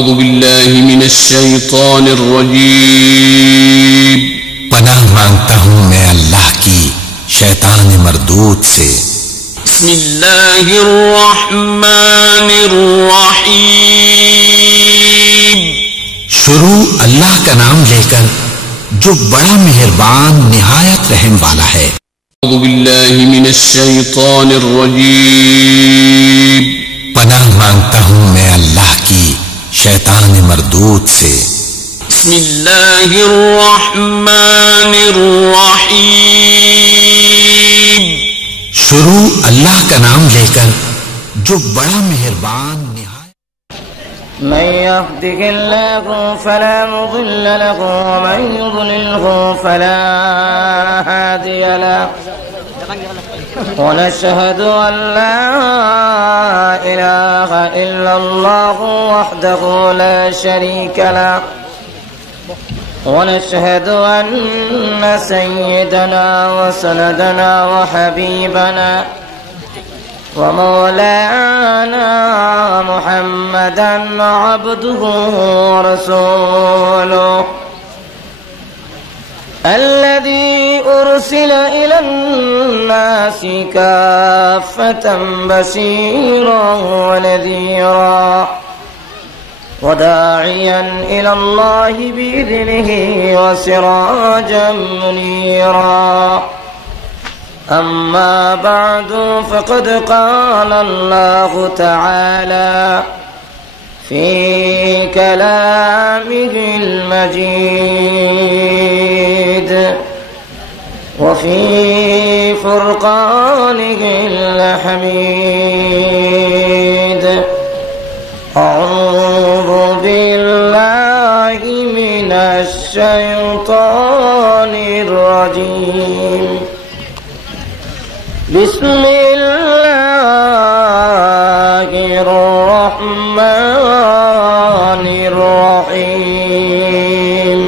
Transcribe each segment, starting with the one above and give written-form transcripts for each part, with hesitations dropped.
أعوذ بالله من الشيطان الرجيم पनाह मांगता हूँ मैं अल्लाह की शैतान मरदूद से। بسم الله الرحمن الرحيم। शुरू अल्लाह का नाम लेकर जो बड़ा मेहरबान निहायत रहम वाला है। أعوذ بالله من الشيطان الرجيم। पनाह मांगता हूँ मैं अल्लाह की शैतान मरदूद से। بسم الله الرحمن الرحيم। शुरू अल्लाह का नाम लेकर जो बड़ा मेहरबान निहायत। من يهده الله فلا مضل له ومن يضلله فلا هادي له ونشهد أن لا إله إلا الله وحده لا شريك له ونشهد أن سيدنا وسندنا وحبيبنا ومولانا محمدا عبده ورسوله الذي أرسل إلى الناس كافة بشيرا ونذيرا وداعيا إلى الله بإذنه وسراجا منيرا. أما بعد فقد قال الله تعالى في كلامه المجيد وفي فرقانه الحميد. أعوذ بالله من الشيطان الرجيم. بسم الله الرحمن الرحيم.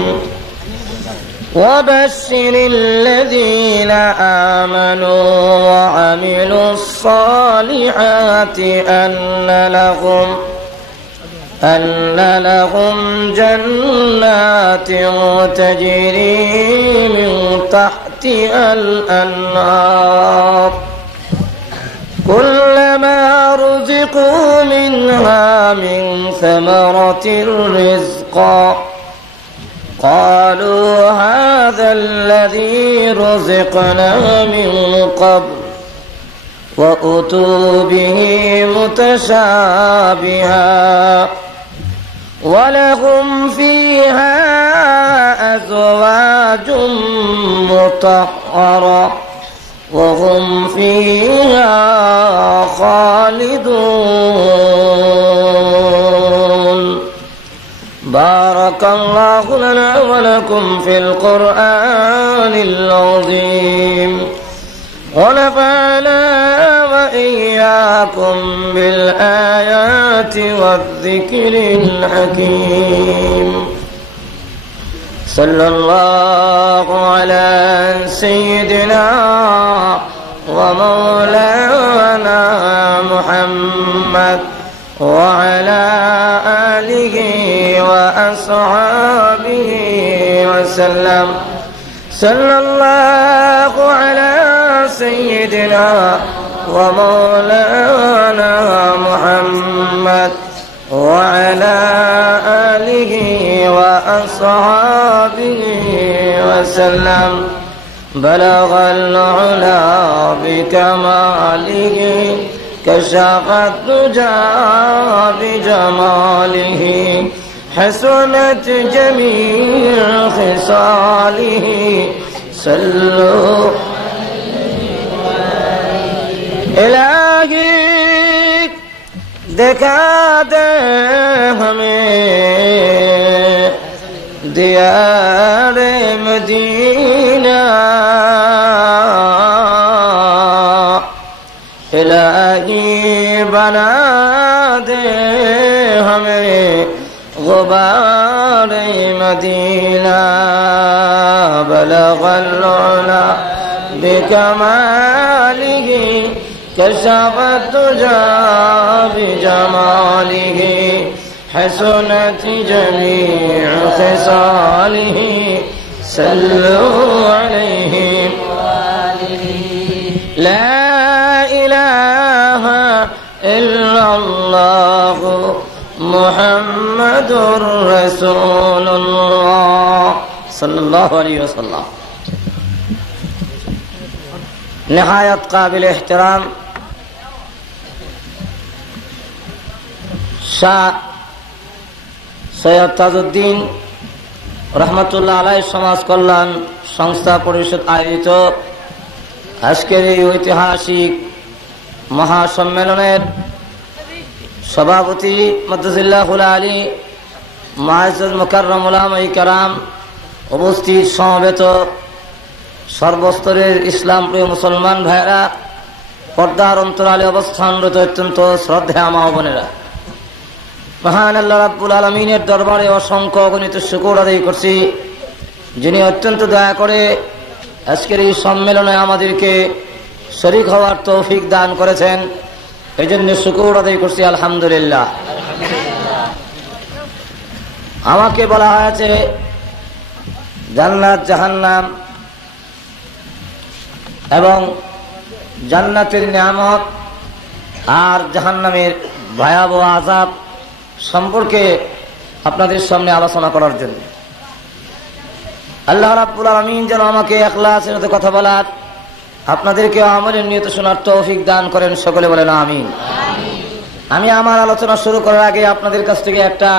وبشر الذين آمنوا وعملوا الصالحات أن لهم جنات تجري من تحتها الأنهار كلما رزقوا منها من ثمرة رزقا قالوا هذا الذي رزقنا من قبل وأتوا به متشابها ولهم فيها أزواج مطهرة وهم فيها خالدون. بارك الله لنا ولكم في القرآن العظيم ونفعنا وإياكم بالآيات والذكر الحكيم. صلى الله على سيدنا ومولانا محمد وعلى آله وأصحابه وسلم. صلى الله على سيدنا ومولانا محمد وعلى آله وأصحابه وسلم. بلغ العلا بكماله كشف الدجى بجماله حسنت جميع خصاله. صلوا الہی دکھا دے ہمیں دیار مدینہ. الہی بنا دے ہمیں غبار مدینہ. بلغ العلا بکمالہ كشف الدجى بجماله حسنت جميع خصاله صلوا عليه لا إله إلا الله محمد رسول الله صلى الله عليه وسلم نهاية قابل احترام শাহ সৈয়দ তাজউদ্দিন রহমতুল্লাহ আলাইহি সমাজ কল্যাণ সংস্থা পরিষদ আয়োজিত আজকের এই ঐতিহাসিক মহাসম্মেলনের সভাপতি মদ্দাজিল্লাহুল আলী মুআজ্জাজ মুকাররম উলামায়ে কেরাম, উপস্থিত সমবেত সর্বস্তরের ইসলাম প্রিয় মুসলমান ভাইরা, পর্দার অন্তরালে অবস্থানরত অত্যন্ত শ্রদ্ধেয় মা ও বোনেরা, মহান আল্লাহ রাব্বুল আলামিনের দরবারে অসংখ্য অগণিত শুকর আদায় করছি, যিনি অত্যন্ত দয়া করে আজকের এই সম্মেলনে আমাদেরকে শরীক হওয়ার তৌফিক দান করেছেন। এই জন্য শুকর আদায় করছি আলহামদুলিল্লাহ। আমাকে বলা হয়েছে জান্নাত জাহান্নাম এবং জান্নাতের নিয়ামত আর জাহান্নামের ভয়াবহ আযাব সম্পর্কে আপনাদের সামনে আলোচনা করার জন্য। আল্লাহ রাব্বুল আলামিন যেন আমাকে ইখলাসের সাথে কথা বলার, আপনাদেরকে আমলের নিয়ত শোনার তৌফিক দান করেন। সকলে বলেন আমিন। আমি আমার আলোচনা শুরু করার আগে আপনাদের কাছ থেকে একটা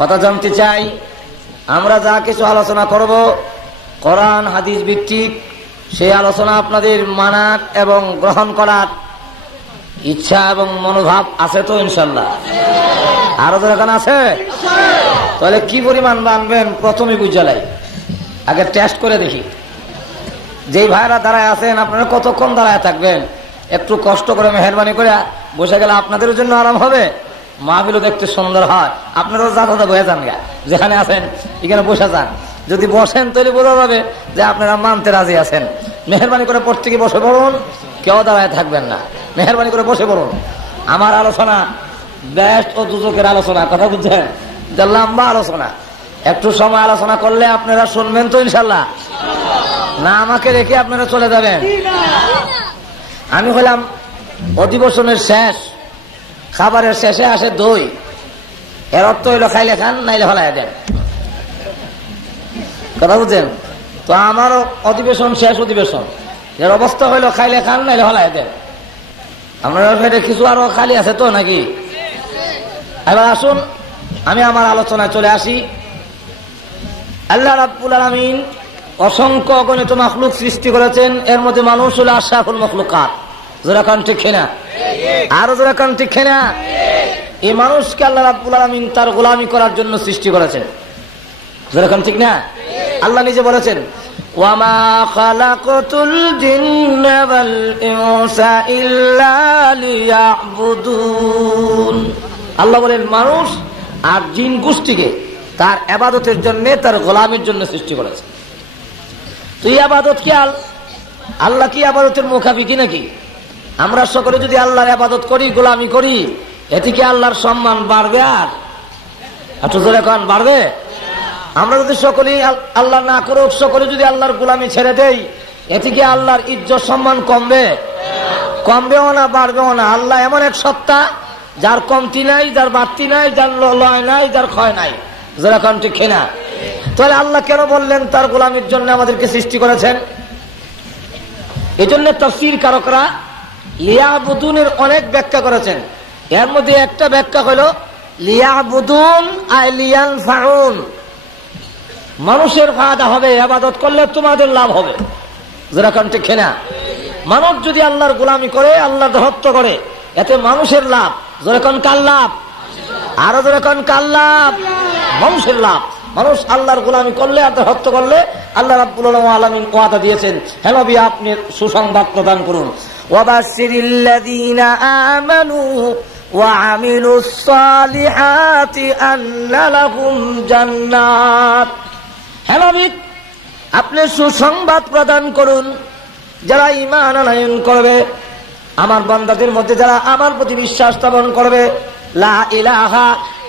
কথা জানতে চাই। আমরা যা কিছু আলোচনা করব কোরআন হাদিস ভিত্তিক, সেই আলোচনা আপনাদের মানার এবং গ্রহণ করার ইচ্ছা এবং মনোভাব আছে তো ইনশাল্লাহ? আরো দরকার আছে? তাহলে কি পরিমাণ মানবেন প্রথমে বুঝালাই, আগে টেস্ট করে দেখি। যেই ভাইরা দাঁড়ায় আছেন আপনারা কতক্ষণ দাঁড়ায় থাকবেন? একটু কষ্ট করে মেহরবানি করে বসে গেলে আপনাদের জন্য আরাম হবে, মাহফিলও দেখতে সুন্দর হয়। আপনারাও যা বসে যান, যেখানে আছেন এখানে বসে যান। যদি বসেন তাহলে বোঝা যাবে যে আপনারা মানতে রাজি আছেন। মেহরবানি করে প্রত্যেকে বসে পড়ুন, কেউ দাঁড়ায় থাকবেন না, মেহরবানি করে বসে পড়ুন। আমার আলোচনা বেস্ট ও দুজকের আলোচনা, কথা বুঝছেন? যে লম্বা আলোচনা, একটু সময় আলোচনা করলে আপনারা শুনবেন তো ইনশাল্লাহ? না আমাকে রেখে আপনারা চলে যাবেন? আমি হলাম অধিবেশনের শেষ, খাবারের শেষে আসে দই, এর অর্থ হইল খাইলে খান নাইলে হলাই দেন, কথা বুঝছেন? তো আমারও অধিবেশন শেষ অধিবেশন, এর অবস্থা হইল খাইলে খান নাইলে হলাই দেন। আপনার পেটে কিছু আরো খালি আছে তো নাকি? এবার আসুন আমি আমার আলোচনায় চলে আসি। আল্লাহ রাব্বুল আলামিন অসংখ্য অগণিত মাখলুক সৃষ্টি করেছেন, এর মধ্যে মানুষ হলো আশরাফুল মাখলুকাত। যারা কান ঠিক না, আরো যারা কান ঠিক না, এই মানুষকে আল্লাহ রাব্বুল আলামিন তার গোলামি করার জন্য সৃষ্টি করেছেন। যারা কান ঠিক না, আল্লাহ নিজে বলেছেন ওয়ামা খালাকতুল জিন্না ওয়াল ইনসা ইল্লা লিয়াবুদুন। আল্লাহ বলেন মানুষ আর জিন গোষ্ঠীকে তার ইবাদতের জন্য, তার গোলামির জন্য সৃষ্টি করেছে। তো এই ইবাদত কি আল্লাহ কি ইবাদতের মুখাপেক্ষি নাকি? আমরা সকলে যদি আল্লাহর ইবাদত করি, গোলামি করি, এতে কি আল্লাহর সম্মান বাড়বে? আর একটু জোরে কোন বাড়বে? আমরা যদি সকলেই আল্লাহ না করুক, সকলে যদি আল্লাহর গোলামি ছেড়ে দেই, এতে কি আল্লাহর ইজ্জত সম্মান কমবে? কমবেও না, বাড়বেও না। আল্লাহ এমন এক সত্তা যার কমতি নাই, যার বাড়তি নাই, যার লয় নাই, যার ক্ষয় নাই। যারা কোন ঠিক না? তাহলে আল্লাহ কেন বললেন তার গোলামির জন্য আমাদেরকে সৃষ্টি করেছেন? এই জন্য তাফসীর কারকরা লিয়াবুদুনের অনেক ব্যাখ্যা করেছেন। এর মধ্যে একটা ব্যাখ্যা হলো লিয়াবুদুন আই লিয়ানফাউন, মানুষের ফায়দা হবে, ইবাদত করলে তোমাদের লাভ হবে। যারা কোন ঠিক না? মানুষ যদি আল্লাহর গোলামি করে, আল্লাহর দাসত্ব করে, এতে মানুষের লাভ। যেরকম কার লাভ? আরো যেরকম কার লাভ? মানুষের লাভ। মানুষ আল্লাহর গোলামি করলে আর দাসত্ব করলে আল্লাহ রাব্বুল আলামিন ওয়াদা দিয়েছেন, হে নবী আপনি সুসংবাদ প্রদান করুন, ওয়াবাশশিরিল্লাযীনা আমানু ওয়া আমিলুস সালিহাতি আন্না লাহুম জান্নাত। হে নবী আপনি সুসংবাদ প্রদান করুন, যারা ঈমান আনয়ন করবে, আমার বান্দাদের মধ্যে যারা আমার প্রতি বিশ্বাস স্থাপন করবে, লা ইলাহা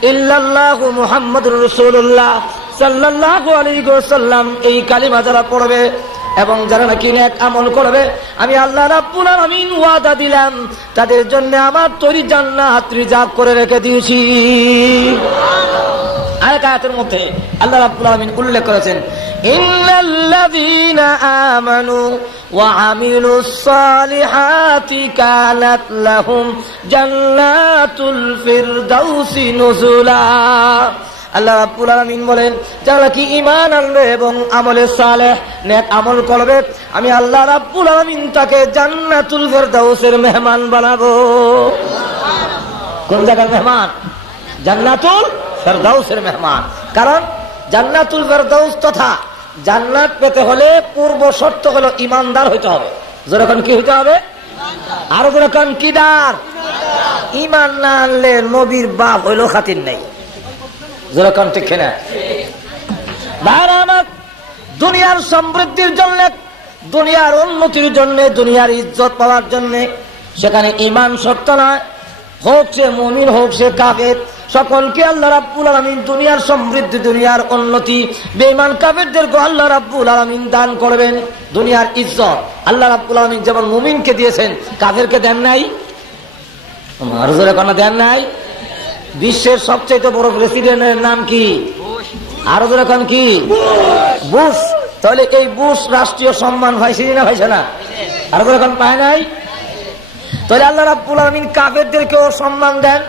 ইল্লাল্লাহু মুহাম্মাদুর রাসূলুল্লাহ সাল্লাল্লাহু আলাইহি ওয়াসাল্লাম এই কালিমা যারা পড়বে এবং যারা নাকি নেক আমল করবে, আমি আল্লাহ রাব্বুল আলামিন ওয়াদা দিলাম তাদের জন্য আমার তৈরি জান্নাত রিজার্ভ করে রেখে দিয়েছি। আয়াতের মধ্যে আল্লাহ রাব্বুল আলামিন উল্লেখ করেছেন, ইন্নাল্লাযীনা আমানু ওয়া আমিলুস সালিহাতি কানাত লাহুম জান্নাতুল ফিরদাউসি নুজুলা। আল্লাহ রাব্বুল আলামিন বলেন, যারা কি ঈমান আনবে এবং আমলে সালেহ নেক আমল করবে, আমি আল্লাহ রাব্বুল আলামিন তাকে জান্নাতুল ফিরদাউসের মেহমান বানাবো। কোন জায়গার মেহমান? জান্নাতুল ফিরদাউসের মেহমান। কারণ জান্নাতুল ফিরদাউস তথা জান্নাত পেতে হলে পূর্ব শর্ত হলো ঈমানদার হইতে হবে। যেরকম কি হইতে হবে? আরো যেরকম কিদার। ঈমান না আনলে নবীর বাপ হইলো খাতির নাই। যেরকম ঠিক না? ভাইরা আমার, দুনিয়ার সমৃদ্ধির জন্য, দুনিয়ার উন্নতির জন্য, দুনিয়ার ইজ্জত পাওয়ার জন্য সেখানে ঈমান শর্ত নয়। হোক সে মুমিন, হোক সে কাফের, সকলকে আল্লাহ রাব্বুল আলামিন দুনিয়ার সমৃদ্ধি, দুনিয়ার উন্নতি, বেঈমান কাফেরদেরকে আল্লাহ রাব্বুল আলামিন দান করবেন দুনিয়ার ইজ্জত। আল্লাহ রাব্বুল আলামিন যেমন মুমিনকে দিয়েছেন, কাফেরকে দেন নাই? আর জোরে কোন দেন নাই? বিশ্বের সবচেয়ে বড় প্রেসিডেন্টের নাম কি? আরো জোরে কোন কি? বুশ। তাহলে এই বুশ রাষ্ট্রীয় সম্মান পাইছে না পাইছে না? আরো জোরে কোন পায় নাই? তাহলে আল্লাহ রাব্বুল আলামিন কাফেরদেরকেও সম্মান দেন,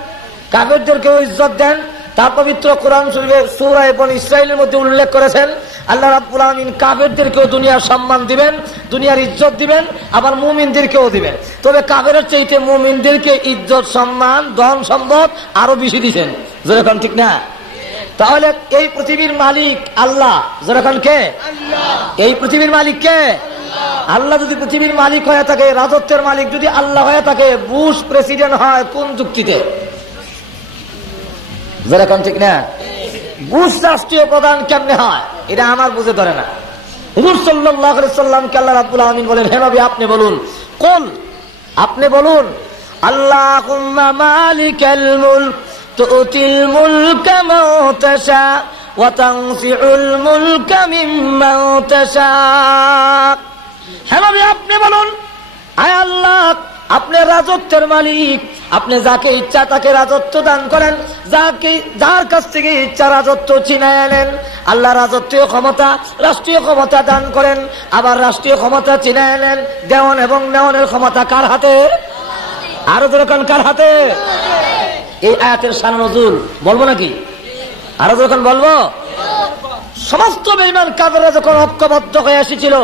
কাফেরদেরকেও ইজ্জত দেন। তার পবিত্র কোরআন শরীফে সূরা বনী ইসরাঈলের মধ্যে উল্লেখ করেছেন, আল্লাহ রাব্বুল আলামিন কাফেরদেরকেও দুনিয়ার সম্মান দিবেন, দুনিয়ার ইজ্জত দিবেন, আবার মুমিনদেরকেও দিবেন। তবে কাফেরের চাইতে মুমিনদেরকে ইজ্জত, সম্মান, ধন সম্পদ আরো বেশি দিবেন। যেরকম ঠিক না? তাহলে এই পৃথিবীর মালিক আল্লাহ। যেরকম কে? এই পৃথিবীর মালিক কে? আল্লাহ। যদি পৃথিবীর মালিক হয়ে থাকে, রাজত্বের মালিক যদি আল্লাহ হয়ে থাকে, বুশ প্রেসিডেন্ট হয় কোন যুক্তিতে? যেরকম ঠিক না? বুশ রাষ্ট্রীয় প্রধান কেমনে হয় এটা আমার বুঝে ধরে না। হুজুর সাল্লাল্লাহু আলাইহি সাল্লামকে আল্লাহ রাব্বুল আলামিন বলেন, হে নবী আপনি বলুন, কুল, আপনি বলুন, আল্লাহুম্মা মালিকাল মুলক তুতিল মুলকা মান তাশা ওয়া তানজিউল মুলকা মিম্মান তাশা। হে নবী আপনি বলুন, আয় আল্লাহ আপনি রাজত্বের মালিক, আপনি যাকে ইচ্ছা তাকে রাজত্ব দান করেন, যার কাছ থেকে ইচ্ছা রাজত্ব ছিনায় আনেন। আল্লাহ রাজত্বীয় ক্ষমতা, রাষ্ট্রীয় ক্ষমতা দান করেন, আবার রাষ্ট্রীয় ক্ষমতা ছিনায় আনেন। দেওয়ান এবং নেওয়ানের ক্ষমতা কার হাতে? আরো যখন কার হাতে? এই আয়াতের শান নজুল বলবো নাকি? আরো যখন বলবো, সমস্ত বেঈমান কাফেররা যখন ঐক্যবদ্ধ হয়ে এসেছিল,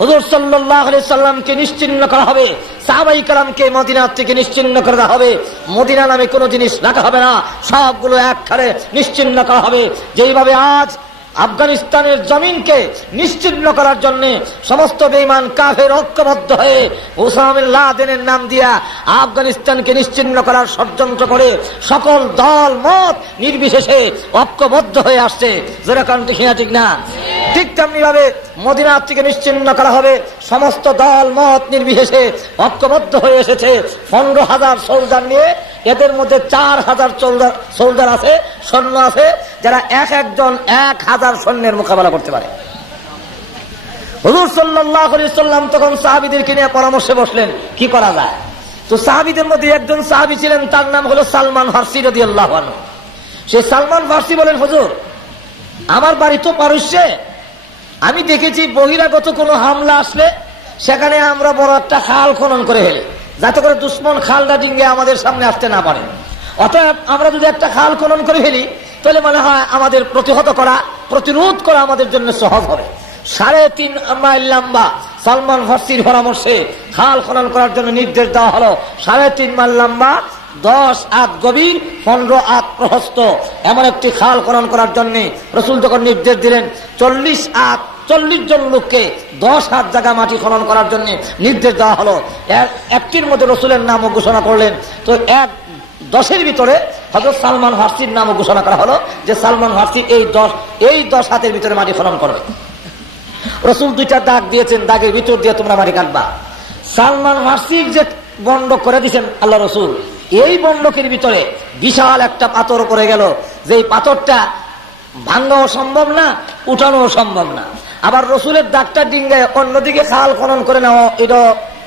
হুজুর সাল্লাল্লাহু আলাইহি সাল্লামকে নিশ্চিহ্ন করা হবে, সাহাবায়ে কেরামকে মদিনা থেকে নিশ্চিহ্ন করা হবে, মদিনা নামে কোনো জিনিস রাখা হবে না, সবগুলো একখানে নিশ্চিহ্ন করা হবে। যেইভাবে আজ আফগানিস্তানের জমিনকে নিশ্চিহ্ন করার জন্য সমস্ত বেঈমান কাফের ঐক্যবদ্ধ হয়ে ওসামা বিন লাদেনের নাম দিয়া আফগানিস্তানকে নিশ্চিহ্ন করার ষড়যন্ত্র করে সকল দল মত নির্বিশেষে ঐক্যবদ্ধ হয়ে আসছে। যেরকম ঠিক না? ঠিক তেমনি ভাবে মদিনা থেকে নিশ্চিহ্ন করা হবে, সমস্ত দল মত নির্বিশেষে ঐক্যবদ্ধ হয়ে এসেছে 15,000 সোলজার নিয়ে। এদের মধ্যে 4,000 সোলজার আছে, সৈন্য আছে, যারা একজন 1,000 সৈন্যের মোকাবেলা করতে পারে। হুজুর সাল্লাল্লাহু আলাইহি সাল্লাম তখন সাহাবীদেরকে নিয়ে পরামর্শে বসলেন কি করা যায়। তো সাহাবীদের মধ্যে একজন সাহাবী ছিলেন, তার নাম হলো সালমান ফারসি রাদিয়াল্লাহু আনহু। সেই সালমান ফারসি বলেন, হুজুর আমার বাড়ি তো পারস্যে, আমি দেখেছি বহিরাগত কোনো হামলা আসলে সেখানে আমরা বড় একটা খাল খনন করে ফেলি, যাতে করে দুশ্মন খালটা ডিঙ্গে আমাদের সামনে আসতে না পারে। অতএব আমরা যদি একটা খাল খনন করে ফেলি তাহলে মনে হয় আমাদের প্রতিহত করা, প্রতিরোধ করা আমাদের জন্য সহজ হবে। 3.5 মাইল লম্বা সালমান ফারসির পরামর্শে খাল খনন করার জন্য নির্দেশ দেওয়া হলো। 3.5 মাইল লম্বা, 10 হাত গভীর, 15 হাত প্রশস্ত এমন একটি খাল খনন করার জন্য রাসূল যখন নির্দেশ দিলেন, 40 জন লোককে 10 হাত জায়গা মাটি খনন করার জন্য নির্দেশ দেওয়া হলো। একটির মধ্যে রাসূলের নামও ঘোষণা করলেন। তো 10 ভিতরে হযরত সালমান ফারসির নামও ঘোষণা করা হলো যে সালমান ফারসি এই 10 হাতের ভিতরে মাটি খনন করবে। রাসূল 2টা দাগ দিয়েছেন, দাগের ভিতর দিয়ে তোমরা মাটি কাটবা। সালমান ফারসি যে বন্ধ করে দিয়েছেন আল্লাহ রাসূল, এই বন্ধকের ভিতরে বিশাল একটা পাথর পড়ে গেল, যে পাথরটা ভাঙ্গাও সম্ভব না, উঠানোও সম্ভব না। আবার রসুলের দাগটা ডিঙ্গায় অন্যদিকে খাল খনন করে নেওয়া এটা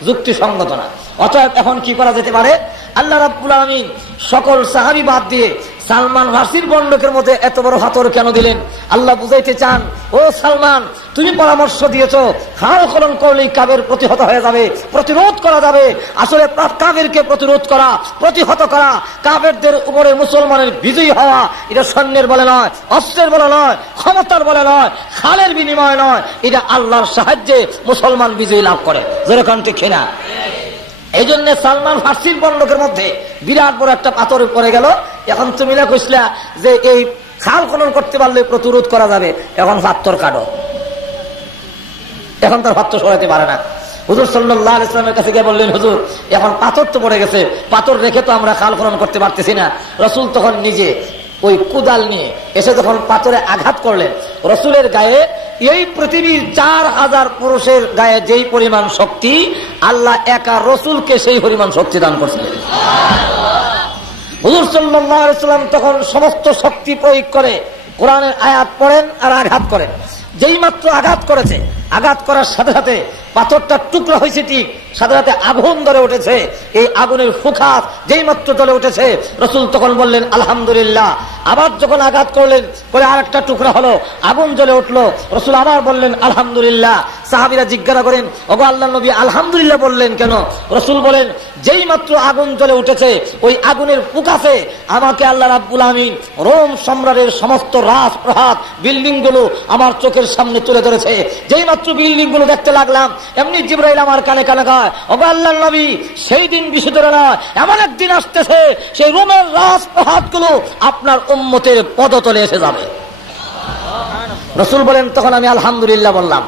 যুক্তিসঙ্গত না। অতএব এখন কি করা যেতে পারে? আল্লাহ রাব্বুল আলামিন সকল সাহাবী বাদ দিয়ে সালমান ফার্সির বন্ধকের মধ্যে এত বড় পাথর কেন দিলেন? আল্লাহ বুঝাইতে চান, ও সালমান, তুমি পরামর্শ দিয়েছো খাল খনন করলেই কাবের প্রতিহত হয়ে যাবে, প্রতিরোধ করা যাবে। আসলে কাবেরকে প্রতিরোধ করা, প্রতিহত করা, কাবেরদের উপরে মুসলমানের বিজয়ী হওয়া, এটা সৈন্যের বলে নয়, অস্ত্রের বলে নয়, ক্ষমতার বলে নয়, খালের বিনিময় নয়, এটা আল্লাহর সাহায্যে মুসলমান বিজয়ী লাভ করে। যেরকম ঠিক না? এই জন্য সালমান ফার্সির বন্ধকের মধ্যে বিরাট বড় একটা পাথর পড়ে গেল। এখন তুমি না কইসলা যে এই খাল খনন করতে পারলে প্রতিরোধ করা যাবে, এখন পাথর কাটো, এখন তার পাথর সরাতে পারে না। হুজুর সাল্লাল্লাহু আলাইহি ওয়াসাল্লামের কাছে গিয়ে বললেন, হুজুর এখন পাথর তো পড়ে গেছে, পাথর রেখে তো আমরা খাল খনন করতে পারতেছি না। রাসূল তখন নিজে ওই কুদাল নিয়ে এসে যখন পাথরে আঘাত করলেন, রসুলের গায়ে, এই পৃথিবীর 4000 পুরুষের গায়ে যেই পরিমাণ শক্তি, আল্লাহ একা রসুলকে সেই পরিমাণ শক্তি দান করছিলেন। হুজুর সাল্লাল্লাহু আলাইহি ওয়াসাল্লাম তখন সমস্ত শক্তি প্রয়োগ করে কোরআনের আয়াত পড়েন আর আঘাত করেন। যেই মাত্র আঘাত করেছে, আঘাত করার সাথে সাথে পাথরটা টুকরা হয়েছে, ঠিক সাথে সাথে আগুন ধরে উঠেছে। এই আগুনের ফুঁকাত যেই মাত্র জ্বলে উঠেছে, রসুল তখন বললেন আলহামদুলিল্লাহ। আবার যখন আঘাত করলেন, করে আর একটা টুকরা হলো, আগুন জ্বলে উঠলো, রসুল আবার বললেন আলহামদুলিল্লাহ। সাহাবীরা জিজ্ঞাসা করেন, ওগো আল্লাহর নবী আলহামদুলিল্লাহ বললেন কেন? রসুল বলেন, যেই মাত্র আগুন জ্বলে উঠেছে, ওই আগুনের ফুঁকাতে আমাকে আল্লাহ রাব্বুল আমিন রোম সম্রাটের সমস্ত রাজপ্রাসাদ, বিল্ডিং গুলো আমার চোখের সামনে তুলে ধরেছে। যেই মাত্র বিল্ডিং গুলো দেখতে লাগলাম, এমনি জিবরাইল আমার কানে কানে কয়, ওগো আল্লাহর নবী, সেই দিন বিশুদ্ধ নয়, এমন একদিন আসতেছে সেই রোমের রাজপ্রাসাদ গুলো আপনার উম্মতের পদতলে এসে যাবে। রসুল বলেন, তখন আমি আলহামদুলিল্লাহ বললাম।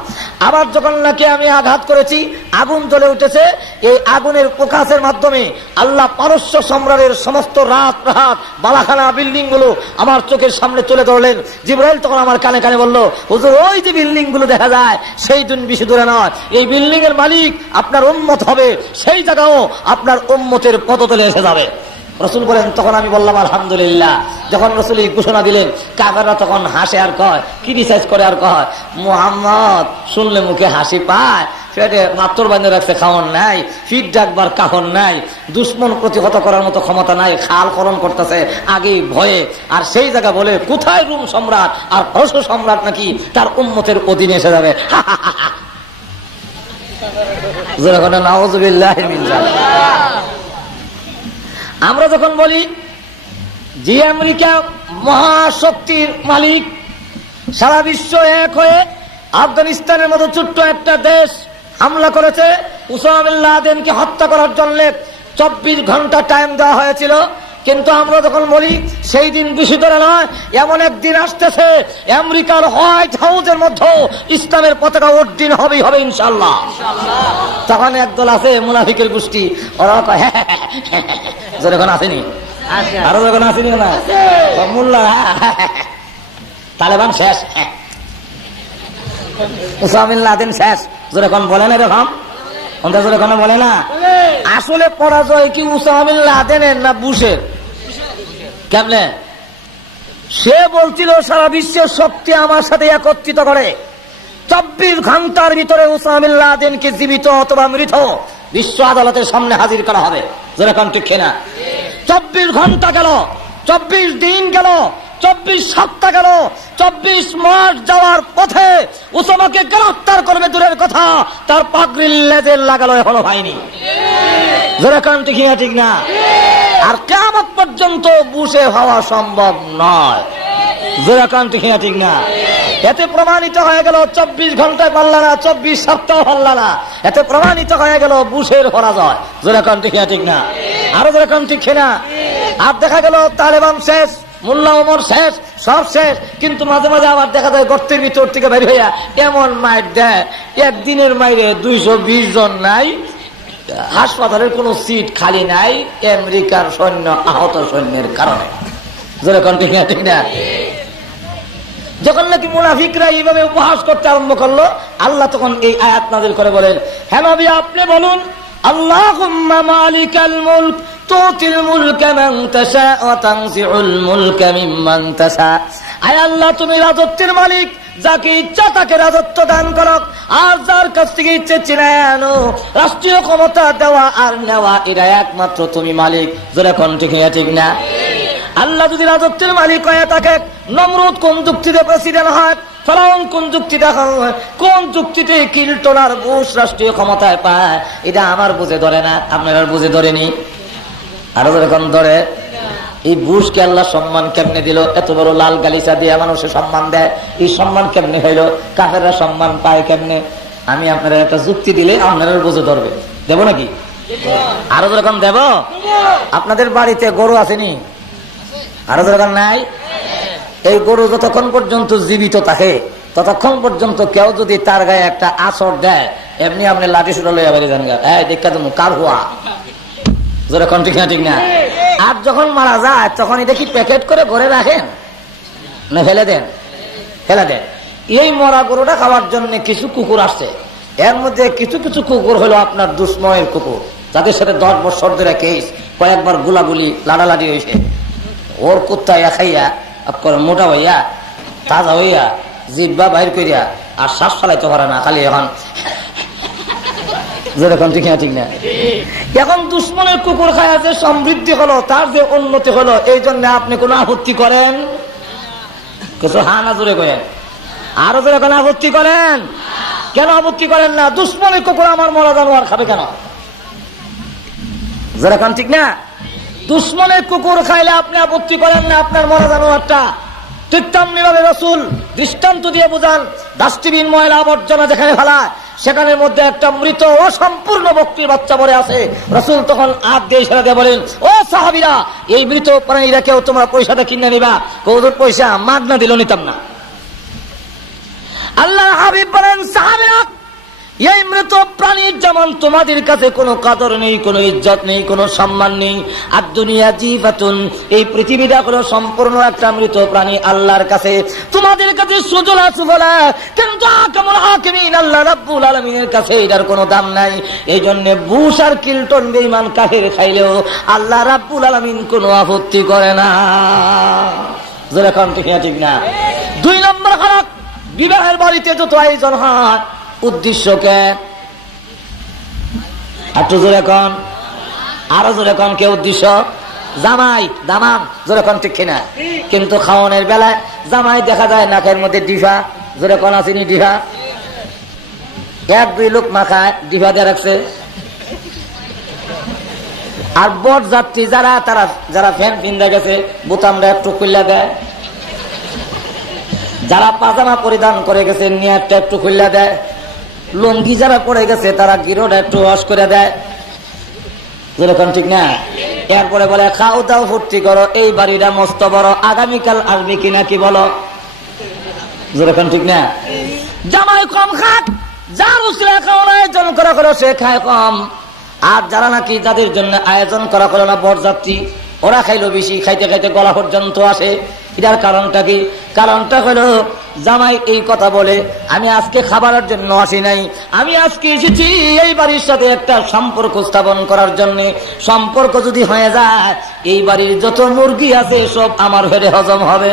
আবার যখন নাকি আমি আঘাত করেছি, আগুন জ্বলে উঠেছে, এই আগুনের প্রকাশের মাধ্যমে আল্লাহ পারস্য সম্রাটের সমস্ত রাজপ্রাসাদ, বালাখানা, বিল্ডিং গুলো আমার চোখের সামনে তুলে ধরলেন। জিবরাইল তখন আমার কানে কানে বলল, হুজুর ওই যে বিল্ডিং গুলো দেখা যায়, সেই দিন বেশি দূরে নয়, এই বিল্ডিং এর মালিক আপনার উম্মত হবে, সেই জায়গাও আপনার উম্মতের পদতলে এসে যাবে। রসুল বলেন, তখন আমি বললাম আলহামদুলিল্লাহ। যখন রসুল এই ঘোষণা দিলেন, কাফেররা তখন হাসে আর কয়, ক্রিটিসাইজ করে আর কয়, মুহাম্মদ শুনলে মুখে হাসি পায়, পেটে পাথর বাঁধে রাখছে, খাওয়ান নাই, ফিট ডাকবার কাহন নাই, দুশ্মন প্রতিহত করার মতো ক্ষমতা নাই, খাল খনন করতেছে আগেই ভয়ে। আর সেই জায়গা বলে কোথায় রোম সম্রাট আর পারস্য সম্রাট নাকি তার উম্মতের অধীনে এসে যাবে। নাউযুবিল্লাহি মিন যালিক। আমরা যখন বলি যে আমেরিকা মহাশক্তির মালিক, সারা বিশ্ব এক হয়ে আফগানিস্তানের মতো ছোট্ট একটা দেশ হামলা করেছে, উসামা বিন লাদেনকে হত্যা করার জন্য 24 ঘন্টা টাইম দেওয়া হয়েছিল। কিন্তু আমরা যখন বলি সেই দিন বেশি ধরে নয়, এমন একদিন আসতেছে আমেরিকার হোয়াইট হাউসের মধ্যে ইসলামের পতাকা উড্ডীন হবেই হবে ইনশাআল্লাহ। তখন একদল আছে মুনাফিকের গোষ্ঠী, ওরা কয় যখন আসেনি, আরো যখন আসেনি না মোল্লা, তালেবান শেষ, উসামা বিন লাদেন শেষ, যখন বলে না এরকম, যখন বলে না। আসলে পরাজয় কি উসামা বিন লাদেনের না বুশের? কেমনে? সে বলছিল সারা বিশ্বের শক্তি আমার সাথে একত্রিত করে 24 ঘন্টার ভিতরে উসামা বিন লাদেনকে জীবিত অথবা মৃত বিশ্ব আদালতের সামনে হাজির করা হবে। যেরকম ঠিক না? 24 ঘন্টা গেল, 24 দিন গেল, 24 সপ্তাহ গেল, 24 মাস যাওয়ার পথে উসামাকে গ্রেফতার করবে দূরের কথা, তার পাগড়ির লেজে লাগালো এখনো হয়নি। যেরকম ঠিক না? আর কিয়ামত পর্যন্ত বুশে হওয়া সম্ভব নয়। যেরকম ঠিক না? এতে প্রমাণিত হয়ে গেল 24 ঘন্টায় পারল না, 24 সপ্তাহ পারল না, এতে প্রমাণিত হয়ে গেল বুশের পরাজয়। যেরকম ঠিক না? আরো যেরকম ঠিক না? আর দেখা গেল তালেবান শেষ, মোল্লা ওমর শেষ, সব শেষ। কিন্তু মাঝে মাঝে আবার দেখা যায় গর্তের ভিতর থেকে বের হইয়া এমন মাইর দেয়, একদিনের মাইরে 220 জন নাই, হাসপাতালের কোন সিট খালি নাই, আমেরিকার সৈন্য আহত সৈন্যের কারণে। যেরকম ঠিক না? যখন নাকি মুনাফিকরা এইভাবে উপহাস করতে আরম্ভ করলো, আল্লাহ তখন এই আয়াত নাযিল করে বলেন, হে নবী আপনি বলুন, আল্লাহুম্মা মালিকাল মুলক তুতিল মুলকা মান তাশা ওয়া তানজিউল মুলকা মিম্মান তাশা। আয় আল্লাহ, তুমি রাজত্বের মালিক, যাকে ইচ্ছা তাকে রাজত্ব দান করো, আর যার কাছ থেকে ইচ্ছে চিনায় আনো। রাষ্ট্রীয় ক্ষমতা দেওয়া আর নেওয়া এটা একমাত্র তুমি মালিক। জোরে কোন ঠিক না? আল্লাহ যদি রাজত্বের মালিক হয়ে থাকে, নমরুদ কোন যুক্তিতে প্রেসিডেন্ট হয়, ফেরাউন কোন যুক্তিতে হয়, কোন যুক্তিতে কিল্টন আর বুশ রাষ্ট্রীয় ক্ষমতায় পায়, এটা আমার বুঝে ধরে না, আপনার বুঝে ধরেনি। আরো যখন ধরে, এই বুশকে আল্লাহ সম্মান কেমনে দিল? এত বড় লাল গালিচা দিয়ে মানুষের সম্মান দেয়, এই সম্মান কেমনে হইল? কাফেররা সম্মান পায় কেমনে? আমি আপনারা একটা যুক্তি দিলে আপনারা বুঝে ধরবে। দেব নাকি? আরো যখন দেব। আপনাদের বাড়িতে গরু আসেনি? আরো যখন নাই, এই গরু যতক্ষণ পর্যন্ত জীবিত থাকে ততক্ষণ পর্যন্ত কেউ যদি তার গায়ে একটা আছর দেয়, এমনি আপনি লাঠি সুটা লইয়া বাড়ি যান, দেখা তুমি কার হুয়া। যখন ঠিক না ঠিক না? আর যখন মারা যায় তখন এটা কি প্যাকেট করে ঘরে রাখেন না ফেলে দেন? ফেলে দেন। এই মরা গরুটা খাওয়ার জন্য কিছু কুকুর আসছে, এর মধ্যে কিছু কিছু কুকুর হলো আপনার দুশ্ময়ের কুকুর, যাদের সাথে 10 বছর ধরে কেস, কয়েকবার গুলাগুলি লাড়ালাড়ি হয়েছে। ওর কুত্তা খাইয়া আপনার মোটা হইয়া তাজা হইয়া জিব্বা বাইর করিয়া আর শ্বাস ফেলাইতে পারে না, খালি এখন যেরকম ঠিক না ঠিক না? এখন দুশ্মনের কুকুর খায়া যে সমৃদ্ধি হলো, তার যে উন্নতি হলো, এই জন্য আপনি কোন আপত্তি করেন? কিছু হা না জোরে করেন, আরো জোরে কোন আপত্তি করেন? কেন আপত্তি করেন না? দুশ্মনের কুকুর আমার মরা জানোয়ার খাবে কেন? যেরকম ঠিক না? দুশ্মনের কুকুর খাইলে আপনি আপত্তি করেন না, আপনার মরা জানোয়ারটা। ঠিক তেমনি ভাবে রাসূল দৃষ্টান্ত দিয়ে বুঝান, ডাস্টবিন ময়লা আবর্জনা যেখানে ফেলায় সেখানের মধ্যে একটা মৃত অসম্পূর্ণ বকরির বাচ্চা পড়ে আছে। রাসূল তখন হাত দিয়ে ইশারা দিয়ে বলেন, ও সাহাবীরা, এই মৃত প্রাণীরা কেউ তোমরা পয়সাটা কিনে নিবা? কৌদুর পয়সা মাগনা দিল নিতাম না। আল্লাহ হাবিব বলেন, সাহাবীরা, এই মৃত প্রাণীর যেমন তোমাদের কাছে কোনো কদর নেই, কোনো ইজ্জত নেই, কোনো সম্মান নেই। আর দুনিয়া জীবাতুন, এই পৃথিবীটা হলো সম্পূর্ণ একটা মৃত প্রাণী আল্লাহর কাছে। তোমাদের কাছে সুজলা সুফলা, কিন্তু আকামুল হাকিমিন আল্লাহ রাব্বুল আলামিনের কাছে এটার কোনো দাম নাই। এই জন্য বুশ আর কিল্টন বেঈমান কাফের খাইলেও আল্লাহ রাব্বুল আলামিন কোনো আপত্তি করে না। যেরকম ঠিক না? 2 নম্বর হলো বিবাহের বাড়িতে যত আয়োজন হয়, উদ্দেশ্যকে একটু জোরে কন, আরো জোরে কন, কে উদ্দেশ্য? জামাই দামান, জোরে কন ঠিক কিনা? কিন্তু খাওয়ানোর বেলায় জামাই দেখা যায় নাকের মধ্যে ডিভা, জোরে কন আসেনি ডিভা? 1-2 লোক মাখায় ডিভা দিয়ে রাখছে। আর বট যাত্রী যারা ফ্যান পিন্দা গেছে বোতামটা একটু খুললা দেয়, যারা পাজামা পরিধান করে গেছে নিয়ারটা একটু খুললা দেয়, লুঙ্গি যারা পড়ে গেছে তারা গিরোটা একটু ওয়াশ করে দেয়। যেরকম ঠিক না? এরপরে বলে খাও দাও ফুর্তি করো, এই বাড়িটা মস্ত বড়, আগামীকাল আসবে কিনা কি বলো? যেরকম ঠিক না? জামাই কম খাক, যার উসলে খাওয়ার আয়োজন করা হলো সে খায় কম, আর যারা নাকি যাদের জন্য আয়োজন করা হলো না বরযাত্রী, ওরা খাইলো বেশি, খাইতে খাইতে গলা পর্যন্ত আসে। এটার কারণটা কি? কারণটা হলো জামাই এই কথা বলে, আমি আজকে খাবারের জন্য আসি নাই, আমি আজকে এসেছি এই বাড়ির সাথে একটা সম্পর্ক স্থাপন করার জন্য। সম্পর্ক যদি হয়ে যায়, এই বাড়ির যত মুরগি আছে সব আমার ঘরে হজম হবে।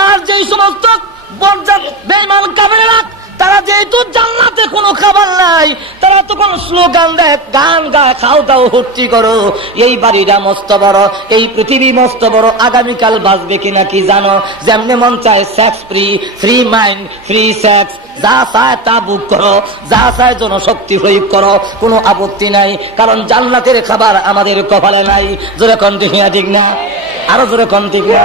আর যেই সমস্ত বেঈমান কাফেররা, তারা যেহেতু জান্নাতে কোনো খাবার নাই, তারা তখন স্লোগান দেয়, গান গায়, খাও দাও ফুর্তি করো, এই বাড়িটা মস্ত বড়, এই পৃথিবী মস্ত বড়, আগামীকাল বাঁচবে কিনা কি জানো? যেমনি মন চায় sex free, free mind, free sex, যা চায় তা বুক করো, যা চায় জনশক্তি প্রয়োগ করো, কোনো আপত্তি নাই, কারণ জান্নাতের খাবার আমাদের কপালে নাই। জোরে কন ঠিক না? ঠিক না? আরো জোরে কন ঠিক না?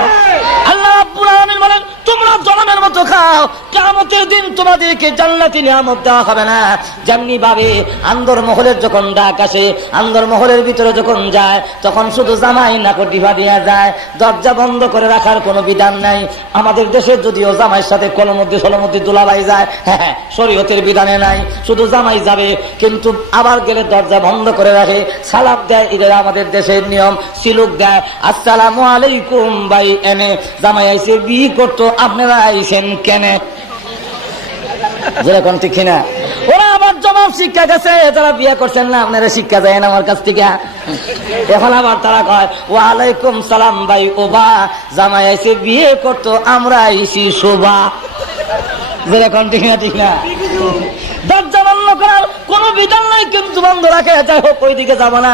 আল্লাহ রাব্বুল আলামিন বলেন, তোমরা জনমের মতো খাও, কিয়ামতের দিন তোমাদেরকে জান্নাতি নিয়ামত দেওয়া হবে না। যেমনি ভাবে আন্দর মহলের যখন ডাক আসে, আন্দর মহলের ভিতরে যখন যায়, তখন শুধু জামাই নাকো ডিভা দিয়া যায়, দরজা বন্ধ করে রাখার কোনো বিধান নাই। আমাদের দেশে যদিও জামাইয়ের সাথে কলমদ্দি সলমদ্দি দুলাভাই যায়, হ্যাঁ, শরীয়তের বিধানে নাই, শুধু জামাই যাবে, কিন্তু আবার গেলে দরজা বন্ধ করে রাখে, সালাম দেয়। এটা আমাদের দেশের নিয়ম, সিলুক দেয়, আসসালামু আলাইকুম ভাই, এনে জামাই আইসে বিয়ে করতো, আপনারা আইসেন কেনে? যেরকম ঠিক কিনা? ওরা আবার জবাব শিক্ষা গেছে, যারা বিয়ে করছেন না আপনারা শিক্ষা যায় না আমার কাছ থেকে। এখন আবার তারা কয় ওয়ালাইকুম সালাম ভাই, ওবা জামাই আইসে বিয়ে করতো, আমরা আইসি শোভা। যেরকম ঠিক না? ঠিক না? দরজা বন্ধ করার কোন বিধান নাই, কিন্তু বন্ধ রাখে। যাই হোক, ওই দিকে যাবো না,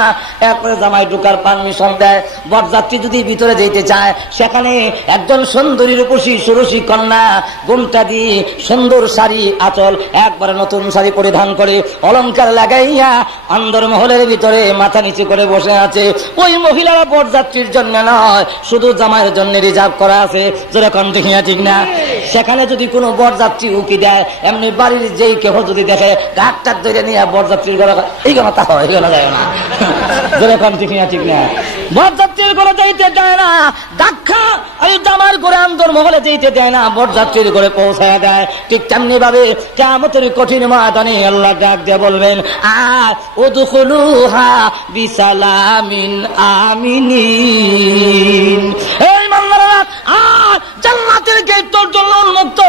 একবারে জামাই ঢুকার পারমিশন দেয়। বরযাত্রী যদি ভিতরে যেতে চায়, সেখানে একজন সুন্দরী রূপসী সুরসী কন্যা ঘোমটা দিয়ে সুন্দর শাড়ি আঁচল একবারে নতুন শাড়ি পরিধান করে অলংকার লাগাইয়া আন্দর মহলের ভিতরে মাথা নিচে করে বসে আছে। ওই মহিলারা বরযাত্রীর জন্য নয়, শুধু জামাইয়ের জন্য রিজার্ভ করা আছে। যেরকম ঠিক না? ঠিক না? সেখানে যদি কোনো বরযাত্রী উকি দেয়, এমনি বাড়ির যেই কেহ যদি দেখে, ডাক টাক ধরে নিয়ে বরযাত্রীর ঘরে, এই কথা হয়, এই কথা যায় না। যেরকম ঠিক না? ঠিক না? বরযাত্রীর ঘরে যাইতে দেয় না, ডাক্কা ওই জামার ঘরে আন্দর মহলে যেতে দেয় না, বরযাত্রীর ঘরে পৌঁছায় দেয়। ঠিক তেমনি ভাবে কিয়ামতের কঠিন ময়দানে আল্লাহ ডাক দিয়ে বলবেন, উদখুলুহা বিসালামিন আমিনিন। এই বান্দারা, জান্নাতের গেট তোর জন্য উন্মুক্ত,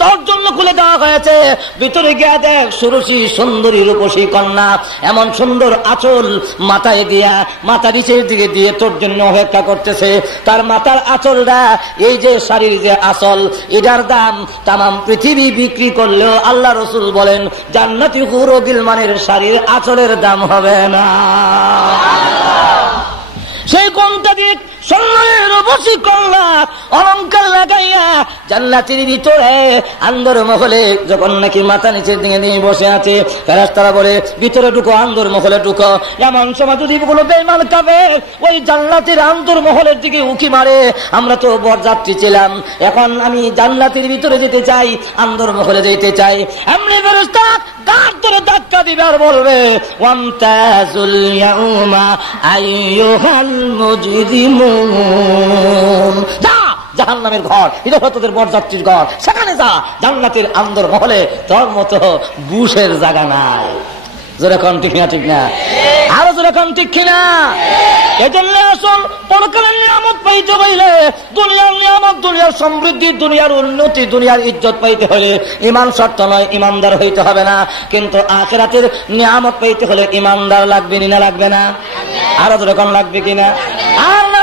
তোর জন্য খুলে দেওয়া হয়েছে। ভিতরে গিয়ে দেখ সুরসী সুন্দরী রূপসী কন্যা এমন সুন্দর আঁচল মাথায় দিয়া, মাথা নিচের দিকে দিয়ে তোর জন্য অপেক্ষা করতেছে। তার মাথার আঁচলটা, এই যে শাড়ির যে আঁচল, এটার দাম তামাম পৃথিবী বিক্রি করলেও আল্লাহ রসুল বলেন জান্নাতি হুর ও গিলমানের শাড়ির আঁচলের দাম হবে না। সেই কোনটা দিক সুন্দরের রূপসী কন্যা অলংকার লাগাইয়া জান্নাতের ভিতরে আন্দর মহলে যখন নাকি মাথা নিচের দিকে নিয়ে বসে আছে, ফেরেশতারা বলে ভিতরে ঢুকো, আন্দর মহলে ঢুকো। এমন সময় যদি কোনো বেঈমান কাফের ওই জান্নাতের আন্দর মহলের দিকে উকি মারে, আমরা তো বরযাত্রী ছিলাম, এখন আমি জান্নাতের ভিতরে যেতে চাই, আন্দর মহলে যেতে চাই, এমনি ফেরেশতা গার ধরে ধাক্কা দিবে আর বলবে ওয়ামতাজুল ইয়াউমা আইয়ুহাল মুজরিমুন, যা জাহান্নামের ঘর, এটা হলো তোদের বরযাত্রীর ঘর, সেখানে যা, জান্নাতের আন্দর মহলে তোর মতো বুশের জায়গা নাই। যেরকম ঠিক না? ঠিক না? আরো যেরকম ঠিক কিনা? এজন্য আসল পরকালের নিয়ামত পাইতে হইলে, দুনিয়ার নিয়ামত, দুনিয়ার সমৃদ্ধি, দুনিয়ার উন্নতি, দুনিয়ার ইজ্জত পাইতে হলে ইমান শর্ত নয়, ইমানদার হইতে হবে না। কিন্তু আখিরাতের নিয়ামত পাইতে হলে ইমানদার লাগবে না? লাগবে না? আরো যেরকম লাগবে কিনা? আর না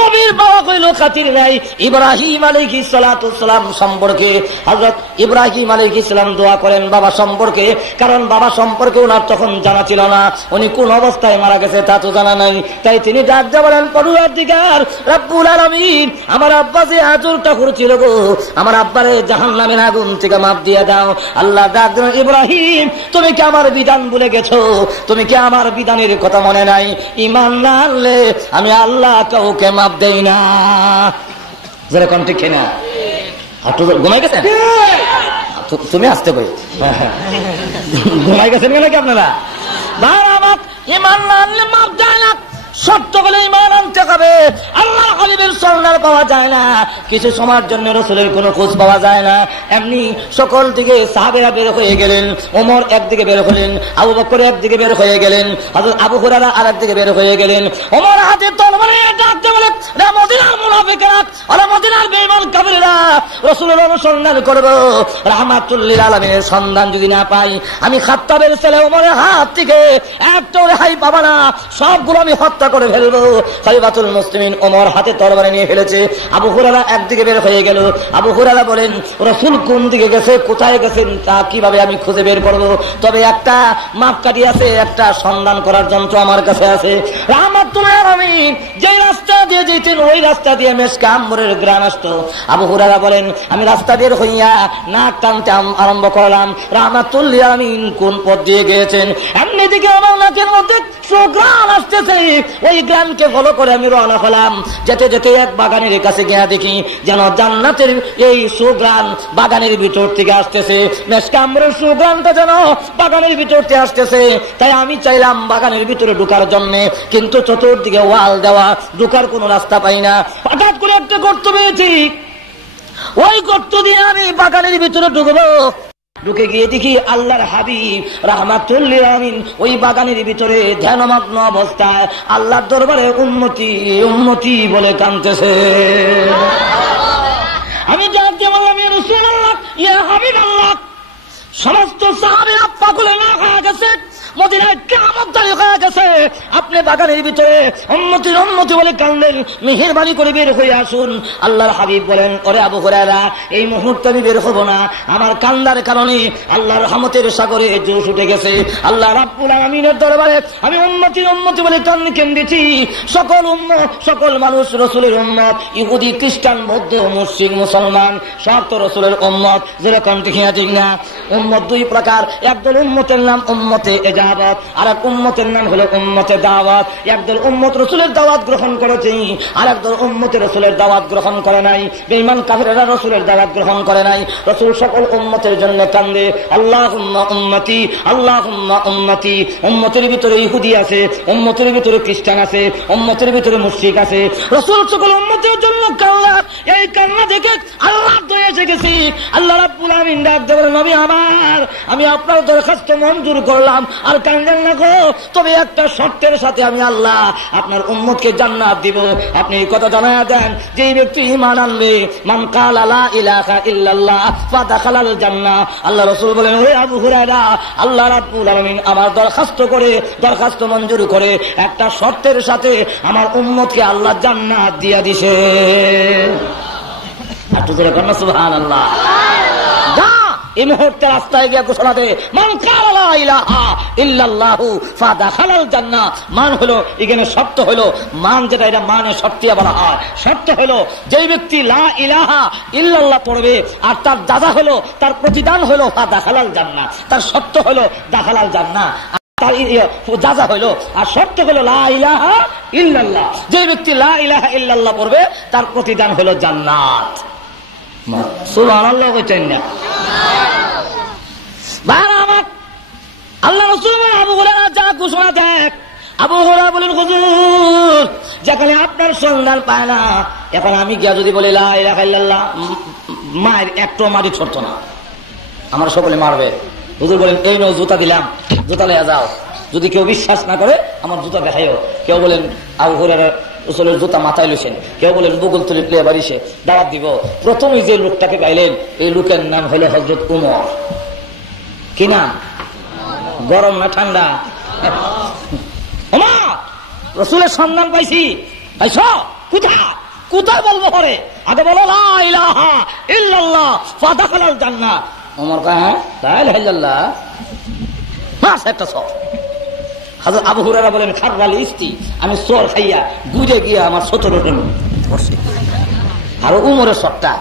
নবীর বাবা কইল খাতির নাই। ইব্রাহিম আলাইহিস সালাতু সালাম সম্পর্কে হযরত ইব্রাহিম আলাইহিস সালাম দোয়া করেন বাবা সম্পর্কে, কারণ বাবা সম্পর্কে ওনার তখন জানা ছিল না, উনি কোন অবস্থায় মারা গেছে তা তো জানা নাই। তাই তিনি ডাক দিয়ে বলেন, পরওয়ারদিগার রব্বুল আলামিন, আমার আব্বা যে আজরটা করেছিল গো, আমার আব্বারে জাহান্নামের আগুন থেকে মাফ দিয়ে দাও। আল্লাহ ডাক দিলেন, ইব্রাহিম তুমি কি আমার বিধান ভুলে গেছো? তুমি কি আমার বিধানের কথা মনে নাই? ঈমান না আনলে আমি আল্লাহ কাউকে মাফ দেই না। যেরকম ঠিক কিনা? ঘুমাই গেছেন? তুমি আসতে কই ঘুমাই গেছেন নাকি আপনারা? ঈমান না আনলে মাফ দেয় না। শর্ত হলে ঈমান আনতে হবে। আল্লাহ হাবিবের সন্ধান পাওয়া যায় না, কিছু সময়ের জন্য রাসূলের কোনো খোঁজ পাওয়া যায় না। এমনি সকল দিকে সাহাবেরা বের হয়ে গেলেন, ওমর একদিকে বের হলেন, আবু বকর একদিকে বের হয়ে গেলেন, হযরত আবু হুরায়রা আরেকদিকে বের হয়ে গেলেন। ওমর হাতে তরবারি ডাকতে বলে, রে মদিনার মুনাফিকরা, ওরে মদিনার বেঈমান কাফিররা, রাসূলের অনুসন্ধান করব, রাহমাতুল লিল আলামিনের সন্ধান যদি না পাই, আমি খাত্তাবের ছেলে ওমরের হাত থেকে একটাও রেহাই পাবো না, সবগুলো আমি হত্যা করে ফেলবো। খলিফাতুল মুসলিমিন ওমর হাতে তরবারি নিয়ে ফেলেছে। আবু হুরায়রা একদিকে বের হয়ে গেল। আবু হুরায়রা বলেন, রাসূল কোন দিকে গেছে, কোথায় গেছেন তা কিভাবে আমি খুঁজে বের করবো? তবে একটা মাপকাঠি আছে, একটা সন্ধান করার যন্ত্র আমার কাছে আছে। রাহমাতুল লিল আলামিন যে রাস্তা দিয়ে যেতেন, ওই রাস্তা দিয়ে মেশকে আম্বরের গ্রাম সুগ্রাণ আসতো। আবু হুরায়রা বলেন, আমি রাস্তা বের হইয়া নাক টানতে আরম্ভ করলাম, রাহমাতুল লিল আলামিন কোন পথ দিয়ে গিয়েছেন। এমনি দিকে আমার নাকের মধ্যে সুগ্রাণ আসতেছে, ওই গ্রামকে ফলো করে আমি রওনা হলাম। যেতে যেতে এক বাগানের কাছে গিয়া দেখি যেন জান্নাতের এই সুগ্রাণ বাগানের ভিতর থেকে আসতেছে, মেশকে আম্বরের সুগ্রাণটা যেন বাগানের ভিতর থেকে আসতেছে। তাই আমি চাইলাম বাগানের ভিতরে ঢোকার জন্য, কিন্তু চতুর্দিকে ওয়াল দেওয়া, ঢোকার কোনো রাস্তা পাই না। হঠাৎ করে একটা গর্ত পেয়েছি, ওই গর্ত দিয়ে আমি বাগানের ভিতরে ঢুকবো। ঢুকে গিয়ে দেখি আল্লাহর হাবিব রাহমাতুল লিল আলামিন ওই বাগানের ভিতরে ধ্যানমগ্ন অবস্থায় আল্লাহর দরবারে উম্মতি উম্মতি বলে কাঁদতেছে। আমি জানতে বললাম, ইয়া রাসূলুল্লাহ, ইয়া হাবিবাল্লাহ, সমস্ত সাহাবীরা পাগলে না হয়ে গেছে, মদিনায় কিয়ামত দাঁড়িয়ে হয়ে গেছে, আপনি বাগানের ভিতরে উম্মতির উম্মতি বলে কাঁদেন, মেহেরবানি করে বের হয়ে আসুন। আল্লাহর হাবিব বলেন, ওরে আবু হুরায়রা, এই মুহূর্তে আমি বের হব না, আমার কান্দার কারণে আল্লাহর রহমতের সাগরে জোশ উঠে গেছে। আল্লাহ রাব্বুল আলামিনের দরবারে আমি উম্মতির উম্মতি বলে কেঁদেছি। সকল উম্মত, সকল মানুষ রাসূলের উম্মত, ইহুদি, খ্রিস্টান, বৌদ্ধ, মুশরিক, মুসলমান, সব তো রাসূলের উম্মত। যেরকম দেখিয়া ঠিক না, উম্মত দুই প্রকার, একদল উম্মতের নাম উম্মতে ইজাবত, আর এক উম্মতের নাম হলো উম্মতে দাওয়াত। একদল উম্মত রাসূলের দাওয়াত গ্রহণ করেছে, আর একদল উম্মতে রাসূলের দাওয়াত গ্রহণ করে নাই। বেঈমান কাফেররা রাসূলের দাওয়াত গ্রহণ করে নাই। রাসূল সকল উম্মতের জন্য কান্দে, আল্লাহুম্মা উম্মতি, আল্লাহুম্মা উম্মতি। উম্মতের ভিতরে ইহুদি আছে, উম্মতের ভিতরে খ্রিস্টান আছে, উম্মতের ভিতরে মুশরিক আছে। রাসূল সকল উম্মতের জন্য কান্না, এই কান্না দেখে আল্লাহ দয়া এসে গেছি। আল্লাহ রাব্বুল আলামিন ডাক দেন, নবী আমার, আমি আপনার দরখাস্ত মঞ্জুর করলাম, আর কান্দেন না গো, তবে একটা শর্তের সাথে আমি আল্লাহ আপনার উম্মতকে জান্নাত দিব। আপনি এই কথা জানায়া দেন, যে ব্যক্তি ঈমান আনবে, মান কালা লা ইলাহা ইল্লাল্লাহ ফাদাখালাল জান্নাহ। আল্লাহ রাসূল বলেন, হে আবু হুরায়রা, আল্লাহ রাব্বুল আলামিন আমার দরখাস্ত মঞ্জুর করে একটা শর্তের সাথে আমার উম্মতকে আল্লাহ জান্নাত দিয়া দিছে। একটু জোরে বলেন সুবহানাল্লাহ। এই মুহূর্তে রাস্তায় গিয়ে ঘোষণা দে, মান কালা লা ইলাহা ইল্লাল্লাহু ফাদাখালাল জান্নাহ। মান হলো এখানে শর্ত হলো, মান যেটা, এটা মানে শর্তিয়া বলা হয়। শর্ত হলো, যে ব্যক্তি লা ইলাহা ইল্লাল্লাহ পড়বে আর তার দাদা হলো, তার প্রতিদান হলো ফাদাখালাল জান্নাহ। তার শর্ত হলো দাখালাল জান্নাহ, তার দাদা হলো, আর শর্ত হলো লা ইলাহা ইল্লাল্লাহ। যে ব্যক্তি লা ইলাহা ইল্লাল্লাহ পড়বে তার প্রতিদান হলো জান্নাত। সুবহানাল্লাহ কইতেন না? আল্লাহ রাসূল আবু হুরায়রা যা ঘোষণা দেখ, আবু হুরায়রা বলেন, হুজুর, যেখানে আপনার সন্ধান পায় না, এখন আমি গিয়া যদি বলি লা ইলাহা ইল্লাল্লাহ, মায়ের একটু মাটি ছড়তো না, আমার সকলে মারবে। হুজুর বলেন, এই নো জুতা দিলাম, জুতা লইয়া যাও, যদি কেউ বিশ্বাস না করে আমার জুতা দেখাইও। কেউ বলেন আবু হুরায়রা রাসূলের জুতা মাথায় লইছেন, কেউ বলেন বুকুল তুলে প্লে বাড়িছে, দাওয়াত দিব। প্রথমে যে লোকটাকে পাইলেন, এই লোকের নাম হলো হযরত উমর। কি নাম? গরম না ঠান্ডা? ওমর, রাসূলের সন্ধান পাইছি। পাইছ কোথায়? কোথায় বলবো পরে? আগে বলো লা ইলাহা ইল্লাল্লাহ ফাদাখালাল জান্নাহ। ওমর কয়, হ্যাঁ লা ইলাহা ইল্লাল্লাহ, মাস একটা সব। হযরত আবু হুরায়রা বলেন, খাররাল ইস্তি, আমি সর খাইয়া গুজে গিয়ে আমার 17 জন পড়ছি। আর উমরের সরটা,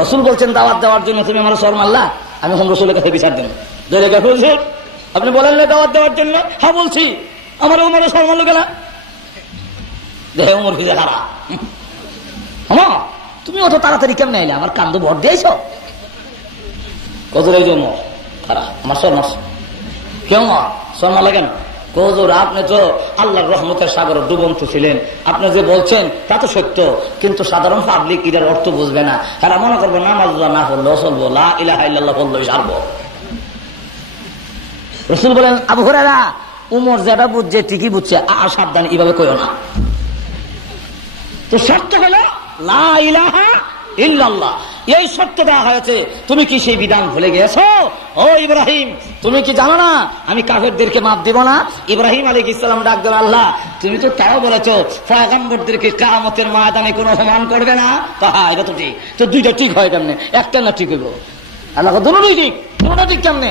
রাসূল বলছেন দাওয়াত দেওয়ার জন্য তুমি আমার সর মারলা, আমি এখন রাসূলের কাছে বিচার দেব। ধরে গেছে, হুজুর আপনি বলেন না দাওয়াত দেওয়ার জন্য? হ্যাঁ বলছি। আমার উমরের সর মারলো গেলা, দেখে উমর ভিজে হারা। আমা তুমি অত তাড়াতাড়ি কেমনে আইলে? আমার কান্দ ভর দিয়েছ? কজরে উমর হারা, আমার সর মারছ। কেউ সর মারলা কেন? হুজুর আপনি তো আল্লাহর রহমতের সাগরে ডুবন্ত ছিলেন, আপনি যে বলছেন তা তো সত্য, কিন্তু সাধারণ পাবলিক এটার অর্থ বুঝবে না। তারা মনে করবো নামাজ না পড়লেও চলবো, লা ইলাহা ইল্লাল্লাহ বললেই সারবো। রাসূল বলেন, আবু হুরায়রা, উমর যেটা বুঝছে ঠিকই বুঝছে, আর সাবধান এইভাবে কইও না। তো শর্ত হলো লা ইলাহা ইল্লাল্লাহ, এই শর্ত দেওয়া হয়েছে। তুমি কি সেই বিধান ভুলে গেছো? ও ইব্রাহিম, তুমি কি জানো না আমি কাফেরদেরকে মাফ দিব না? ইব্রাহিম আলাইহিস সালাম ডাক দিল, আল্লাহ তুমি তো তাও বলেছো পয়গম্বরদেরকে কিয়ামতের ময়দানে কোনো অপমান করবে না। হ্যাঁ এটা তো ঠিক। তো দুইটা ঠিক হয় কেমনে? একটা না ঠিক হইব? আল্লাহ দুটোই ঠিক, দুটোটা ঠিক কেমনে?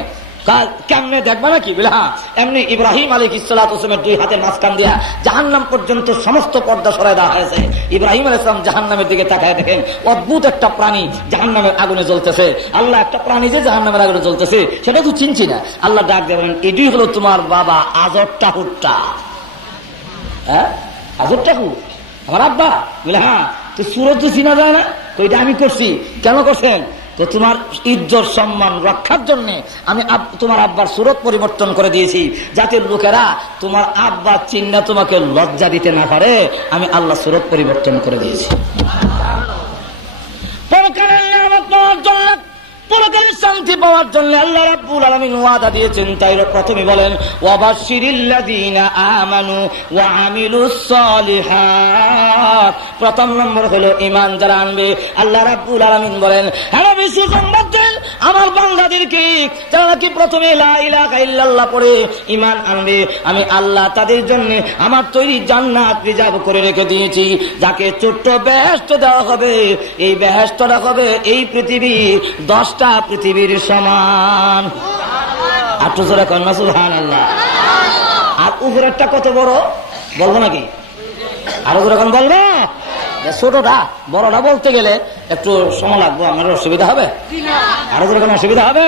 কেমনে দেখবা নাকি? বলে হ্যাঁ, এমনি ইব্রাহিম আলাইহিস সালাতু ওয়াস সালামের 2 হাতের মাঝখান দিয়া জাহান্নাম পর্যন্ত সমস্ত পর্দা সরাই দেওয়া হয়েছে। ইব্রাহিম আলাইহিস সালাম জাহান্নামের দিকে তাকায় দেখেন অদ্ভুত একটা প্রাণী জাহান্নামের আগুনে জ্বলতেছে। আল্লাহ, একটা প্রাণী যে জাহান্নামের আগুনে জ্বলতেছে সেটা তো চিনছি না। আল্লাহ ডাক দিয়ে বলেন, এটাই হলো তোমার বাবা আজর ঠাকুরটা। হ্যাঁ, আজর ঠাকুর আমার আব্বা? বলে হ্যাঁ। তো সুরত তো চিনা যায় না? তো এটা আমি করছি। কেন করছেন? তো তোমার ইজ্জত সম্মান রক্ষার জন্য আমি তোমার আব্বার সুরত পরিবর্তন করে দিয়েছি, যাতে লোকেরা তোমার আব্বা চিন্না তোমাকে লজ্জা দিতে না পারে। আমি আল্লাহ সুরত পরিবর্তন করে দিয়েছি। পরকালের শান্তি পাওয়ার জন্য আল্লাহ রাব্বুল আলামিন ওয়াদা দিয়েছেন। তাই প্রথমে বলেন ওয়াবাশশিরিল্লাযীনা আমানু ওয়া আমিলুস সালিহাত। প্রথম নম্বর হলো ঈমান যারা আনবে। আল্লাহ রাব্বুল আলামিন বলেন, হ্যাঁ বিশ্ব সংবাদ দেন আমার বান্দাদেরকে, যারা নাকি প্রথমে লা ইলাহা ইল্লাল্লাহ পড়ে ঈমান আনবে, আমি আল্লাহ তাদের জন্য আমার তৈরি জান্নাত রিজার্ভ করে রেখে দিয়েছি। যাকে ছোট্ট বেহেশত দেওয়া হবে, এই বেহেশতটা হবে এই পৃথিবীর 10টা পৃথিবীর সমান। আটু জোরে কন্যা সুবহানাল্লাহ। আর উপরেরটা কত বড় বলবো নাকি? আরো জোরে কোন বলবো? ছোটটা বড়টা বলতে গেলে একটু সময় লাগবে, আমার অসুবিধা হবে? আরো জোরে কোন অসুবিধা হবে?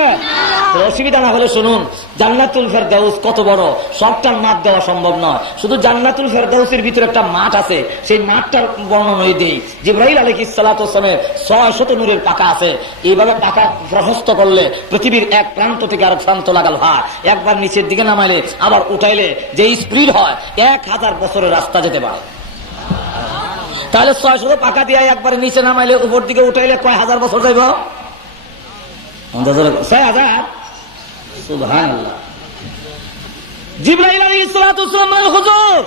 অসুবিধা না হলে শুনুন, জান্নাতুল ফেরদাউস কত বড়, সবটার মাপ দেওয়া সম্ভব নয়। শুধু জান্নাতুল ফেরদাউসের ভিতরে একটা মাঠ আছে, সেই মাঠটার বর্ণনা দিই। জিবরাইল আলাইহিস সালাতু ওয়াস সালামের 600 নূরের পাকা আছে। এইভাবে পাকা প্রশস্ত করলে পৃথিবীর এক প্রান্ত থেকে আরেক প্রান্ত লাগাল হয়। একবার নিচের দিকে নামাইলে আবার উঠাইলে যে স্পিড হয় 1000 বছরের রাস্তা যেতে পারে। তাহলে 600 পাকা দিয়ে একবারে নিচে নামাইলে উপর দিকে উঠাইলে কয় হাজার বছর যাইব? 6000। সুবহানাল্লাহ। জিবরাইল আলাইহিস সালাতু ওয়াস সালাম বলেন, হুজুর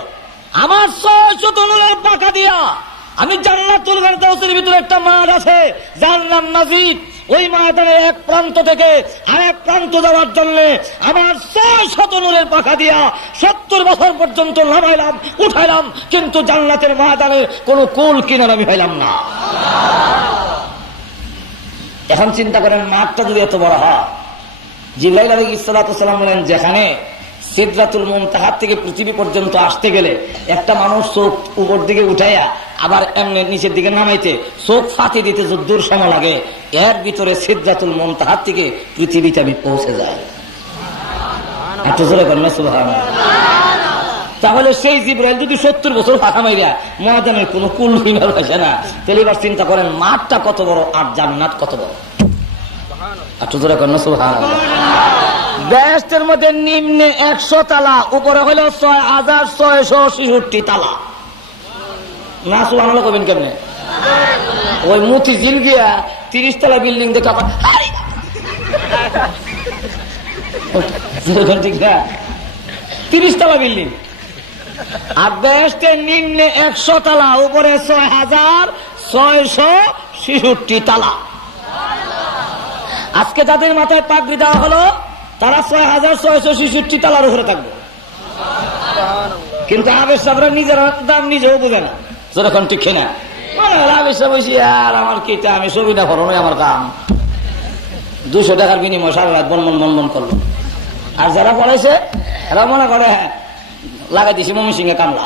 আমার 600 নূরের পাকা দিয়া আমি জান্নাতুল ফেরদাউসের ভিতরে একটা মাঠ আছে যার নাম নাজিদ। ওই ময়দানের এক প্রান্ত থেকে আরেক প্রান্ত যাওয়ার জন্য আমার 600 নূরের পাখা দিয়া 70 বছর পর্যন্ত নামাইলাম উঠাইলাম, কিন্তু জান্নাতের ময়দানের কোন কুল কিনারা আমি পাইলাম না। এখন চিন্তা করেন, মাঠটা যদি এত বড় হয়। জিবরাইল আলাইহিস সালাতু ওয়াস সালাম বলেন, যেখানে সিদরাতুল মুনতাহা থেকে পৃথিবী পর্যন্ত আসতে গেলে একটা মানুষ চোখ উপর দিকে উঠাইয়া আবার এমনি নিচের দিকে নামাইতে চোখ ফাঁকি দিতে যদ্দূর সময় লাগে, এর ভিতরে সিদরাতুল মুনতাহা থেকে পৃথিবীতে আমি পৌঁছে যায়। একটু জোরে বলেন না সুবহানাল্লাহ। তাহলে সেই জিবরাইল যদি 70 বছর ফাঁকা মাইরা ময়দানের কোন কুল কিনার আসে না, তাহলে এবার চিন্তা করেন মাঠটা কত বড় আর জান্নাত কত বড়। একটু জোরে বলেন না সুবহানাল্লাহ। বেহেশতের মধ্যে নিম্নে 100 তালা, উপরে হলো 6666 তালা। না সুবহানাল্লাহ কবেন কেমনে? ওই মতিঝিল গিয়া 30 তলা বিল্ডিং দেখা ঠিক না, 30 তলা বিল্ডিং। আর বেহেশতের নিম্নে 100 তালা, উপরে 6666 তালা। আজকে যাদের মাথায় পাগড়ি দেওয়া হলো তারা 6666 তালার উপরে থাকবে, কিন্তু আবেশ সাহেবরা নিজের দাম নিজেও বুঝে না। যেরকম ঠিক না আবেশ সাহেব বলছি, আর আমার কি আমি ছবিটা করো নয়, আমার কাম 200 টাকার বিনিময় সারা রাত বনবন বনবন করলো। আর যারা পড়াইছে এরা মনে করে লাগাই দিছি মমি সিংহে কামলা,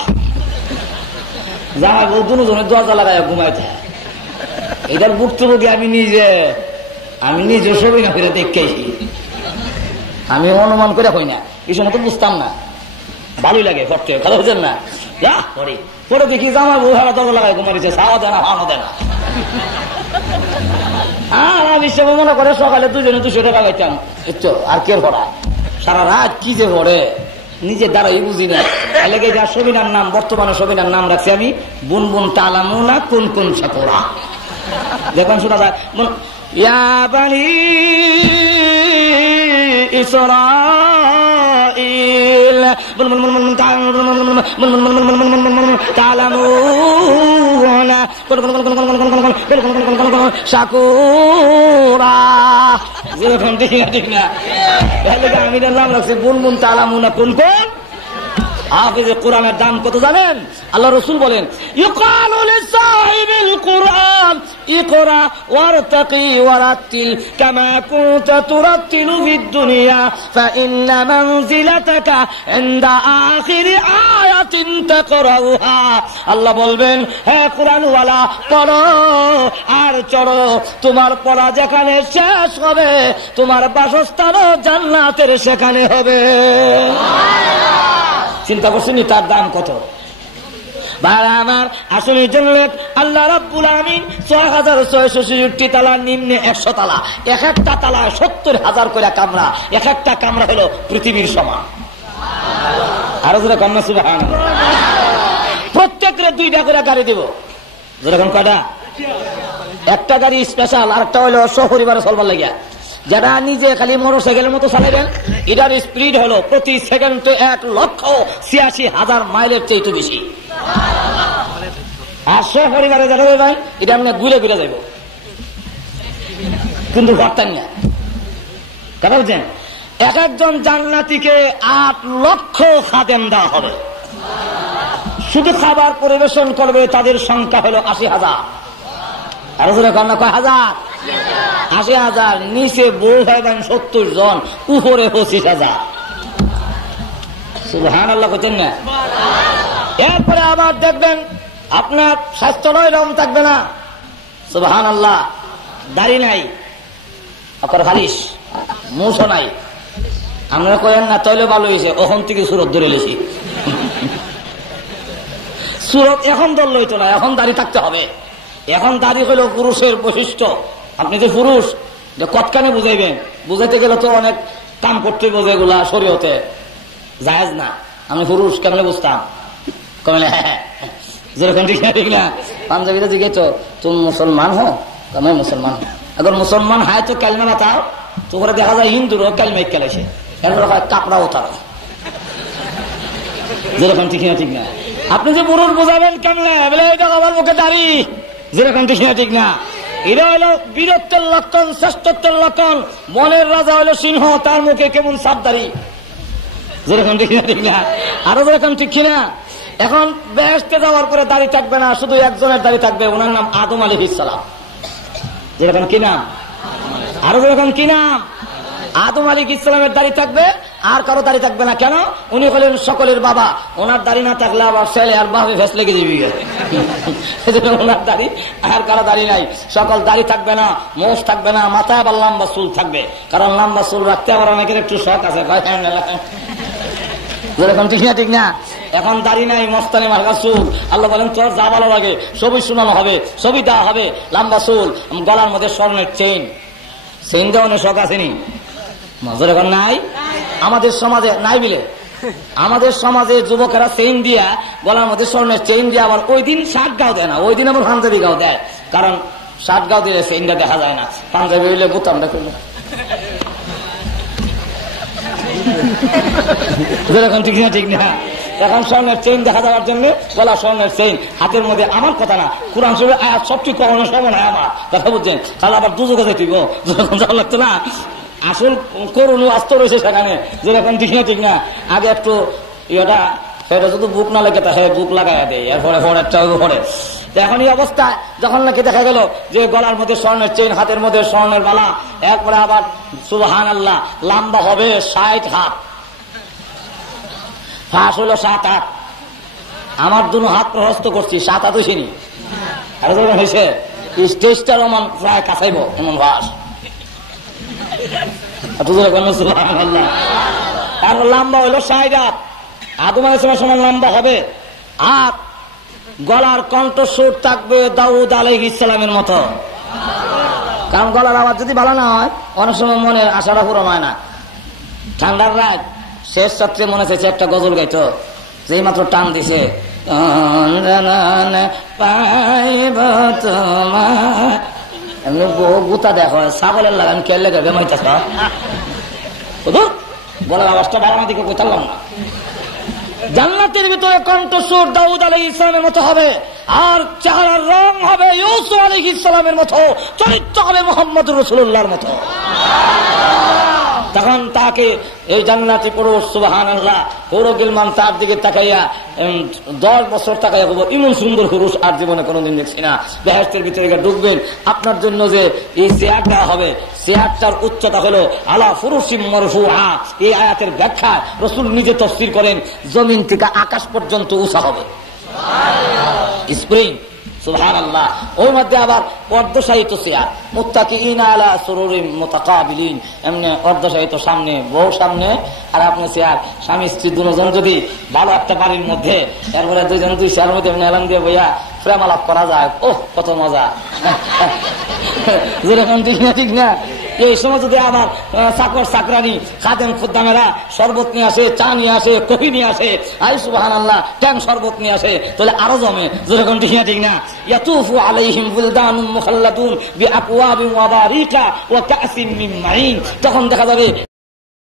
জামাই বউ দুজনের দরজা লাগাই ঘুমাইতে। এটার ভুক্তভোগী আমি নিজে ছবি না করে দেখেছি। আমি অনুমান করে হই না, এই সময় তো বুঝতাম না, ভালোই লাগে করতে, ভালো বুঝেন না। পরে দেখি জামাই বউ হারা দরজা লাগাই ঘুমাইছে, খাওয়া দেয় না খাওয়ানো দেয় না। আর হিসেবে মনে করে সকালে 200 টাকা পাইতাম, আর কে পড়া সারা রাত কি যে পড়ে নিজের দ্বারাই বুঝি না। এলাকায় যা সবিনার নাম, বর্তমানে সবিনার নাম রাখছি আমি বুনবুন তালামুনা কোন কোন সাপোড়া। দেখুন শোনা যায়, ইয়া বানি ইসরাঈল তালামুনা শাকুরা। যেরকম ঠিক না ঠিক না, আমি নাম রাখছি বুনবুন তালামুনা কোন কোন। হাফিজ কোরআনের দাম কত জানেন? আল্লাহ রাসূল বলেন, ইউকালু লিসাহিবিল কুরআন ইকরা ওয়ারতাকি ওয়ারাতিল কামা কুনতা তুরাতিলু ফিদ দুনিয়া ফাইন্না মানজিলাতাকা ইনদা আখিরি আয়াতিন তাকরাউহা। আল্লাহ বলবেন, হে কুরআনওয়ালা, পড়ো আর চড়ো, তোমার পড়া যেখানে শেষ হবে তোমার বাসস্থানও জান্নাতের সেখানে হবে। চিন্তা করছেন তার দাম কত? ভাইরা আমার, আসলে জানলেন আল্লাহ রাব্বুল আলামিন ৬৬৬৬ তালা, নিম্নে ১০০ তালা, এক একটা তালা ৭০,০০০ করে কামরা, এক একটা কামরা হলো পৃথিবীর সমান। আরো যেটা কন্যা সুবহানাল্লাহ। প্রত্যেকের 2টা করে গাড়ি দিব। যেরকম কয়টা? একটা গাড়ি স্পেশাল, আর একটা হলো সপরিবারে চলবার লাগিয়া, যেটা নিজে খালি মোটরসাইকেলের মতো চালাবেন। এটার স্পিড হলো প্রতি সেকেন্ডে ১,৮৬,০০০ মাইলের চেয়ে বেশি। আর সপরিবারে যেটা যাবেন এটা আপনি ঘুরে ঘুরে যাব, কিন্তু ঘরটান না। কথা বলছেন? এক একজন জান্নাতীকে ৮ লক্ষ খাদেম দেওয়া হবে, শুধু খাবার পরিবেশন করবে। তাদের সংখ্যা হলো ৮০,০০০। আর কন্যা কয় হাজার? ৮০,০০০। নিচে বউ হবেন ৭০ জন, উপরে ২৫,০০০। সুবহানাল্লাহ করছেন না? এরপরে আবার দেখবেন আপনার স্বাস্থ্য নয় রকম থাকবে না। সুবহানাল্লাহ। দাড়ি নাই, আপনার খালিস, মুছও নাই। আমরা কয়েন না তৈলে ভালো হয়েছে, ওখান থেকে সুরত ধরে লেছি। সুরত এখন দল লইতো না, এখন দাড়ি থাকতে হবে। এখন দাড়ি হইল পুরুষের বৈশিষ্ট্য। আপনি যে পুরুষ, কতখানে বুঝাইবেন? বুঝাইতে গেলে তো অনেক কাম করতে বোঝে, এগুলা শরীয়তে জায়েজ না। আমি পুরুষ কেমনে বুঝতাম? কমলে হ্যাঁ, যেরকম ঠিক না, ঠিক না। পাঞ্জাবিটা জিজ্ঞেস, তুমি মুসলমান হো? আমি মুসলমান। अगर मुसलमान है तो कलमा बताओ। तो দেখা যায় হিন্দুর কলমা খেলেছে, এরপরে কাপড়া ওঠার। যেরকম ঠিক না, ঠিক না। আপনি যে পুরুষ বোঝাবেন কেমনে? বলে এটা আমার মুখে দাড়ি, যেরকম ঠিক না, ঠিক না। এটা হলো বীরত্বের লক্ষণ, শ্রেষ্ঠত্বের লক্ষণ। মনের রাজা হলো সিংহ, তার মুখে কেমন সাপ দাড়ি, যেরকম ঠিক না, ঠিক না। আরো যেরকম ঠিক কিনা। এখন বেহেশতে যাওয়ার পরে দাড়ি থাকবে না, শুধু একজনের দাড়ি থাকবে, ওনার নাম আদম আলাইহিস সালাম। যেরকম কি নাম? আরো যেরকম কি নাম? আদম আলাইহিস সালামের দাড়ি থাকবে, আর কারো দাড়ি থাকবে না। কেন? উনি হলেন সকলের বাবা। ওনার দাড়ি না থাকলে আবার ছেলে আর বাপে ফেস লেগে যাবি। ওনার দাড়ি আর কারো দাড়ি নাই। সকল দাড়ি থাকবে না, মোষ থাকবে না, মাথায় আবার লম্বা চুল থাকবে। কারণ লম্বা চুল রাখতে আবার অনেকের একটু শখ আছে। যেরকম ঠিক না, ঠিক না। এখন দাড়ি নাই, মস্তানি মার্কা চুল। আল্লাহ বলেন তোর যা ভালো লাগে সবই শোনানো হবে, সবই দেওয়া হবে। লম্বা চুল, গলার মধ্যে স্বর্ণের চেইন। চেইন দেওয়ানোর শখ আসেনি? মজা এখন নাই। আমাদের সমাজে নাই বিলে, আমাদের সমাজে যুবকেরা চেইন দিয়া, গলার মধ্যে স্বর্ণের চেইন দিয়ে আবার ওই দিন শার্ট গাও দেয় না, ওই দিন আবার পাঞ্জাবি গাও দেয়। কারণ শার্ট গাও দিলে চেইনটা দেখা যায় না, পাঞ্জাবি হইলে বোতামটা করলো। যেরকম ঠিক না, ঠিক না। এখন স্বর্ণের চেইন দেখা যাওয়ার জন্য গলা স্বর্ণের চেইন, হাতের মধ্যে। আমার কথা না, কোরআন শরীফের আয়াত সবচেয়ে কখনো সমান হয় আমার কথা বুঝছেন। তাহলে আবার দুজকে যাইব, যাওয়া লাগতো না। আসল করুন আস্ত রয়েছে সেখানে। যেরকম ঠিক না, ঠিক না। আগে একটু ইয়েটা সেটা শুধু বুক না লেগে থাকে, বুক লাগাই দেয়, এরপরে ফোনেরটা পড়ে। এখন এই অবস্থায় যখন নাকি দেখা গেল যে গলার মধ্যে স্বর্ণের চেইন, হাতের মধ্যে স্বর্ণের মালা, এরপরে আবার সুবহানাল্লাহ লম্বা হবে ৬০ হাত, ফাঁস হলো ৭ হাত। আমার দুনো হাত প্রহস্ত করছি, 7 হাত হয়েছিনি। আর যখন হয়েছে স্টেজটা রমান প্রায় কাছাইব এমন ফাঁস। আর লম্বা হইল ৬০ হাত। আদম আলাইহিস সালামের সমান লম্বা হবে। আর গলার কণ্ঠস্বর থাকবে দাউদ আলাইহিস সালামের মতো। কারণ গলার আওয়াজ যদি ভালো না হয়, অনেক সময় মনের আশাটা পূরণ হয় না। ঠান্ডার রাত, শেষ রাত্রে মনে হচ্ছে একটা গজল গাইতো, যেই মাত্র টান দিছে, পাইব তোমার। এমনি বহু গুতা দেখো, ছাগলের লাগান কেলে গেবে মাইতাছ। গলার আওয়াজটা ভালো না দিকে কোথালাম না। জান্নাতের ভিতরে কণ্ঠস্বর দাউদ আলাইহিস সালামের মতো হবে, আর চেহারার রং হবে ইউসুফ আলাইহিস সালামের মতো, চরিত্র হবে মুহাম্মদুর রাসূলুল্লাহর মতো। তখন তাকে এই জান্নাতি পুরুষ সুবহানাল্লাহ হুর গিলমান তার দিকে তাকাইয়া 10 বছর তাকাইয়া বলবো ইমন সুন্দর পুরুষ আর জীবনে কোনোদিন দেখছি না। বেহেশতের ভিতরে ঢুকবেন, আপনার জন্য যে এই চেয়ারটা হবে, চেয়ারটার উচ্চতা হলো আলা ফুরুশিম মারফুআ। এই আয়াতের ব্যাখ্যা রাসূল নিজে তাফসীর করেন, জমিন থেকে আকাশ পর্যন্ত উঁচা হবে স্প্রিং। সুবহানাল্লাহ। ওর মধ্যে আবার অর্ধশায়িত চেয়ার, মুত্তাকিইনা আলা সুরুরিন মুতাকাবিলিন, এমনি অর্ধশায়িত সামনে বউ সামনে আর আপনি চেয়ার, স্বামী স্ত্রী দুজন যদি ভালো একটা বাড়ির মধ্যে, এরপরে দুইজন দুই চেয়ার মধ্যে এমনি এলান দিয়ে বইয়া প্রেম আলাপ করা যায়, ওহ কত মজা। যেরকম ঠিক না? এই সময় যদি আমার চাকর চাকরানি খাদেম খুদ্দামেরা শরবত নিয়ে আসে, চা নিয়ে আসে, কফি নিয়ে আসে, আই সুবহানাল্লাহ ট্যাং শরবত নিয়ে আসে, তাহলে আরো জমে। যেরকম ঠিক না? ইয়াতুফু আলাইহিম বুলদানুম মুখাল্লাদুন বিআকওয়াবিন ওয়া বারিকা ওয়া কাসিম মিন মাইন। তখন দেখা যাবে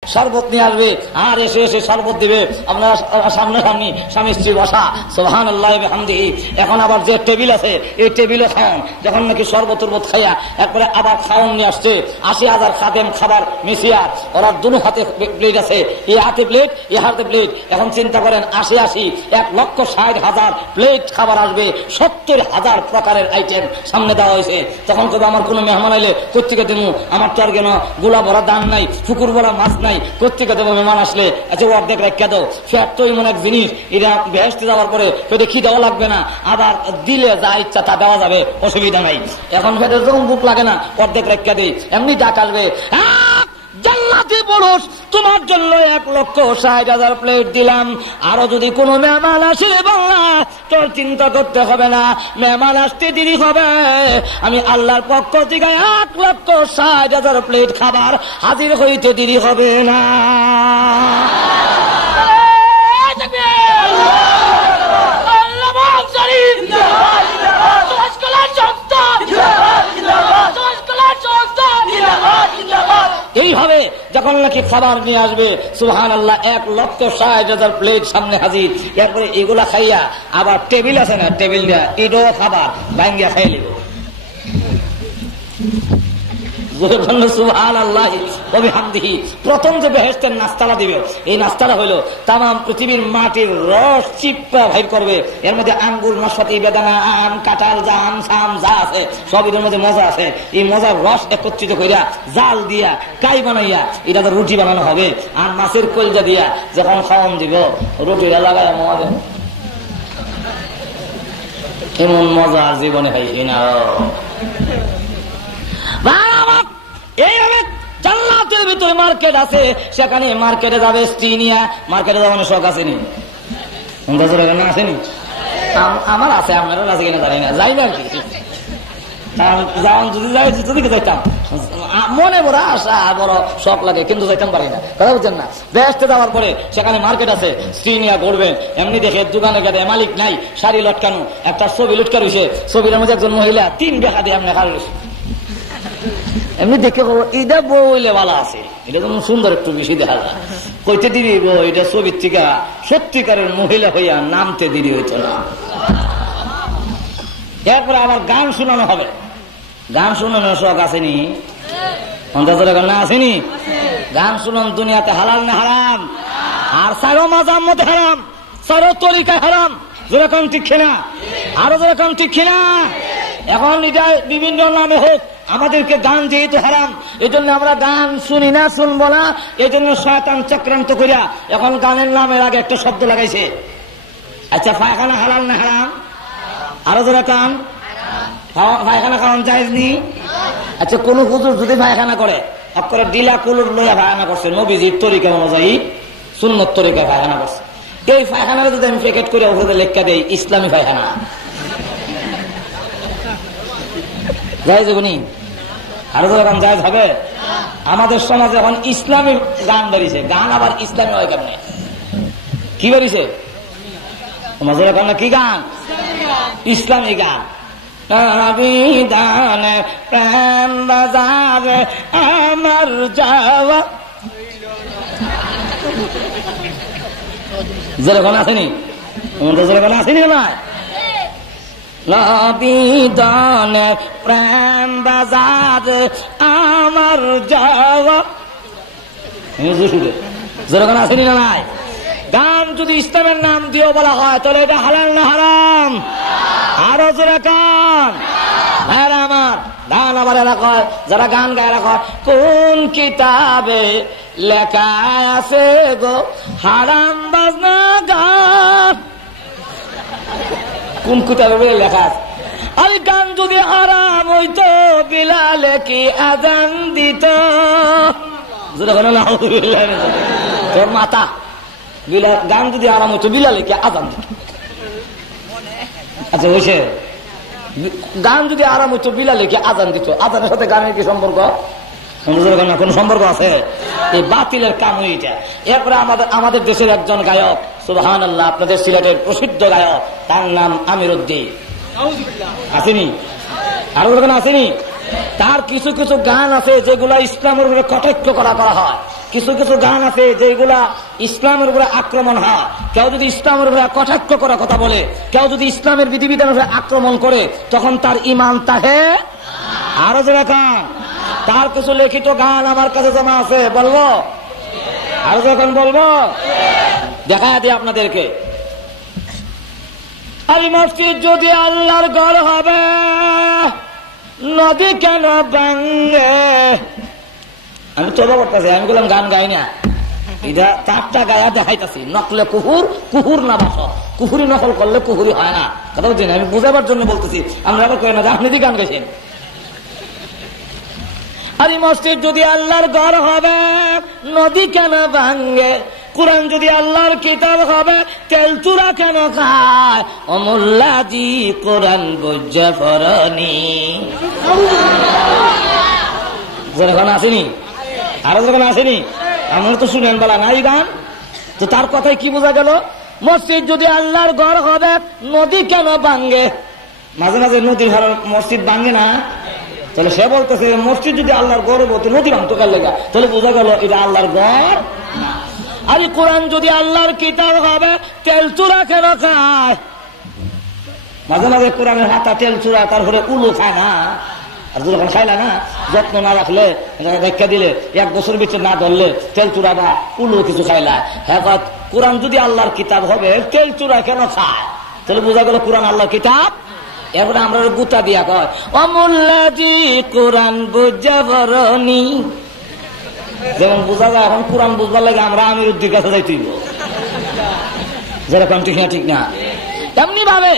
শরবত নিয়ে আসবে আর এসে এসে শরবত দিবে, আপনারা সামনাসামনি স্বামী স্ত্রী বসা। সুবহানাল্লাহ বিহামদিহি। এখন আবার যে টেবিল আছে এই টেবিলে খাওন, যখন নাকি শরবত টরবত খাইয়া একবারে আবার খাওন নিয়ে আসছে 80,000 খাদেম খাবার মিশিয়া, ওরা দুনো হাতে প্লেট আছে, এই হাতে প্লেট এই হাতে প্লেট। এখন চিন্তা করেন 80 1,60,000 প্লেট খাবার আসবে, 70,000 প্রকারের আইটেম সামনে দেওয়া হয়েছে। তখন কবে আমার কোনো মেহমান আইলে কোথেকে দেবো, আমার তো আর কেন গোলা ভরা দান নাই, পুকুর ভরা মাছ নাই, কোথেকে দেবো? মেহমান আসলে আচ্ছা অর্ধেক রেখে দাও। ফ্যাট তো এমন এক জিনিস, এটা বেহেশতে যাওয়ার পরে পেটে খিদাও লাগবে না, আবার দিলে যা ইচ্ছা তা দেওয়া যাবে, অসুবিধা নাই। এখন পেটে যখন ভুক লাগে না অর্ধেক রেখে দিই, এমনি ডাক আসবে, জান্নাতি পুরুষ তোমার জন্য 1,60,000 প্লেট দিলাম, আরো যদি কোনো মেহমান আসে বাংলা তোর চিন্তা করতে হবে না, মেহমান আসতে দেরি হবে, আমি আল্লাহর পক্ষ থেকে 1,60,000 প্লেট খাবার হাজির হইতে দেরি হবে না। এইভাবে যখন নাকি খাবার নিয়ে আসবে সুবহানাল্লাহ 1,60,000 প্লেট সামনে হাজির। এরপরে এগুলা খাইয়া আবার টেবিল আছে না, টেবিল দিয়া এটাও খাবার ভাঙ্গিয়া খাই লিব। প্রথম যে বেহেশতের নাস্তাটা দিবে এই নাস্তাটা হইলো তামাম পৃথিবীর মাটির রস চিপা ভাই করবে, এর মধ্যে আঙ্গুর নাশপাতি বেদানা আম কাঁঠাল জাম সাম যা আছে সব এর মধ্যে মজা আছে। এই মজার রস একত্রিত করিয়া জাল দিয়া কাই বানাইয়া এটা তো রুটি বানানো হবে, আর মাছের কলজা দিয়া যখন খাওয়ান দিব রুটিটা লাগাই মজা, এমন মজা আর জীবনে খাইছি না। এইভাবে জান্নাতের ভিতরে মার্কেট আছে, সেখানে মার্কেটে যাবে স্ত্রী নিয়ে, মার্কেটে যাওয়ার শখ আসেনি আসেনি? আমার আছে, আপনারও আছে কিনা জানি না, যাই না আর কি। যদি যাইতাম মনে বড় আশা বড় শখ লাগে, কিন্তু যাইতাম পারি না, কথা বুঝছেন না? বেহেশতে যাওয়ার পরে সেখানে মার্কেট আছে, স্ত্রী নিয়ে ঘুরবেন, এমনি দেখে দোকানে গেলে মালিক নাই, শাড়ি লটকানো, একটা ছবি লটকা রয়েছে, ছবির মধ্যে একজন মহিলা 3 টাকা দিয়ে এমনি খাড়ি রয়েছে, এমনি দেখে এটা বউ হইলে ভালো আছে, এটা যেমন সুন্দর একটু বেশি দেখা যায়, কইতে দিবি বউ এটা ছবির থেকে সত্যিকারের মহিলা হইয়া নামতে দেরি হইত না। এরপরে আবার গান শোনানো হবে, গান শোনানোর শখ আসেনি? অন্তত না আসেনি? গান শুনুন, দুনিয়াতে হালাল না হারাম? আর সারো মাজাম মধ্যে হারাম, সারো তরিকায় হারাম, যেরকম ঠিক কিনা? আরো যেরকম ঠিক কিনা? এখন এটা বিভিন্ন নামে হোক, আমাদেরকে গান যেহেতু হারাম এই জন্য আমরা গান শুনি না, শুনবো না, এই জন্য শয়তান চক্রান্ত করিয়া এখন গানের নামের আগে একটা শব্দ লাগাইছে। আচ্ছা পায়খানা হালাল না হারাম? আরো যারা কান পায়খানা খাওয়ান জায়েজ নি? আচ্ছা কোন হুজুর যদি পায়খানা করে অক্ষরে ডিলা কুলুর লইয়া পায়খানা করছে, নবীজির তরিকা অনুযায়ী সুন্নত তরিকায় পায়খানা করছে, এই পায়খানাটা যদি আমি প্যাকেট করে ওখানে লেখা দেই ইসলামী পায়খানা, জায়েজ হবে নি? আরো যারা গান জায়েজ হবে? আমাদের সমাজে এখন ইসলামী গান বেরিয়েছে, গান আবার ইসলামী হয় কেমনে? কি বেরিয়েছে? তোমাদের এখন কি গান? ইসলামী গান। প্রেম বাজার আমার যাওয়া যেরকম আসেনি, যেরকম আসেনি না নবীদান প্রেম বাজার আমার যাওয়া, যেরকম আসেনি না নাই? গান যদি ইসলামের নাম দিয়েও বলা হয় তাহলে এটা হালাল না হারাম? আরো জোরে গান আমার গান আমার এলাকায় যারা গান গায়ে রাখা কোন কিতাবে লেখা আছে গো হারাম বাজনা গান? কোন কিতাবে লেখা আছে? আরে গান যদি হারাম হইতো বিলালে কি আজান দিত? তোর মাতা গান যদি আরাম হইতো বিলালে কি আজান দিত? আচ্ছা হয়েছে, গান যদি আরাম হইতো বিলালে কি আজান দিত? আজানের সাথে গানের কি সম্পর্ক? কোন সম্পর্ক আছে? এই বাতিলের কাম এটা। এরপরে আমাদের দেশের একজন গায়ক, সুবহানাল্লাহ, আপনাদের সিলেটের প্রসিদ্ধ গায়ক, তার নাম আমির উদ্দিন, আসেনি? আরো যখন আসেনি, তার কিছু কিছু গান আছে যেগুলা ইসলামের উপরে কটাক্ষ করা হয়, কিছু কিছু গান আছে যেগুলা ইসলামের উপরে আক্রমণ হয়। কেউ যদি ইসলামের উপরে কটাক্ষ করার কথা বলে, কেউ যদি ইসলামের বিধিবিধানের উপরে আক্রমণ করে, তখন তার ইমান তাহে আরো যে রাখান। তার কিছু লিখিত গান আমার কাছে জমা আছে, বলবো? আরো যখন বলবো দেখা দিই আপনাদেরকে। আরে মসজিদ যদি আল্লাহর ঘর হবে, নদী কেন ভাঙে? আমি তোবা করতেছি, আমি বললাম গান গাই না, এটা চারটা গায়া দেখাইতেছি। নকলে কুহুর, কুহুর না বাস, কুহুরি নকল করলে কুহুরি হয় না। কথা বলছি না, আমি বুঝাবার জন্য বলতেছি। আমরা আবার কই না যে আপনি গান গাইছেন। আরে মসজিদ যদি আল্লাহর ঘর হবে, নদী কেন ভাঙে? কোরআন যদি আল্লাহর কিতাব হবে, তেল চুরা কেন খায়? অমুল্লাজি কোরআন বুঝা পড়নি। যখন আসেনি, আরো যখন আসেনি, আমরা তো শুনেন বলা নাই গান। তো তার কথায় কি বোঝা গেল? মসজিদ যদি আল্লাহর ঘর হবে, নদী কেন ভাঙে? মাঝে মাঝে নদীর ঘর মসজিদ ভাঙে না? তাহলে সে বলতেছে মসজিদ যদি আল্লাহর ঘর বলতে নদী ভাঙতো কার লেগা? তাহলে বোঝা গেল এটা আল্লাহর ঘর না। আরে কোরআন যদি আল্লাহর কিতাব হবে, তেল চূড়া কেন খায়? মাঝে মাঝে কোরআনের হাতা তেল চূড়া, তারপরে উলু খায় না? আর যখন খাইলা না, যত্ন না রাখলে, রেখা দিলে, 1 বছর ভিতরে না ধরলে তেল চূড়া বা উলু কিছু খাইলা। হ্যাঁ, কোরআন যদি আল্লাহর কিতাব হবে, তেল চূড়া কেন খায়? তাহলে বোঝা গেল কোরআন আল্লাহর কিতাব। এরপরে আমরা গুতা দিয়া কয় অমুল্লাজি কোরআন বুঝা বরনি। যেমন বোঝা যায় এখন কোরআন বুঝবার লাগে আমরা আমির উদ্দিন কাছে যাইতে যেরকম, ঠিক না? ঠিক না? তেমনি ভাবে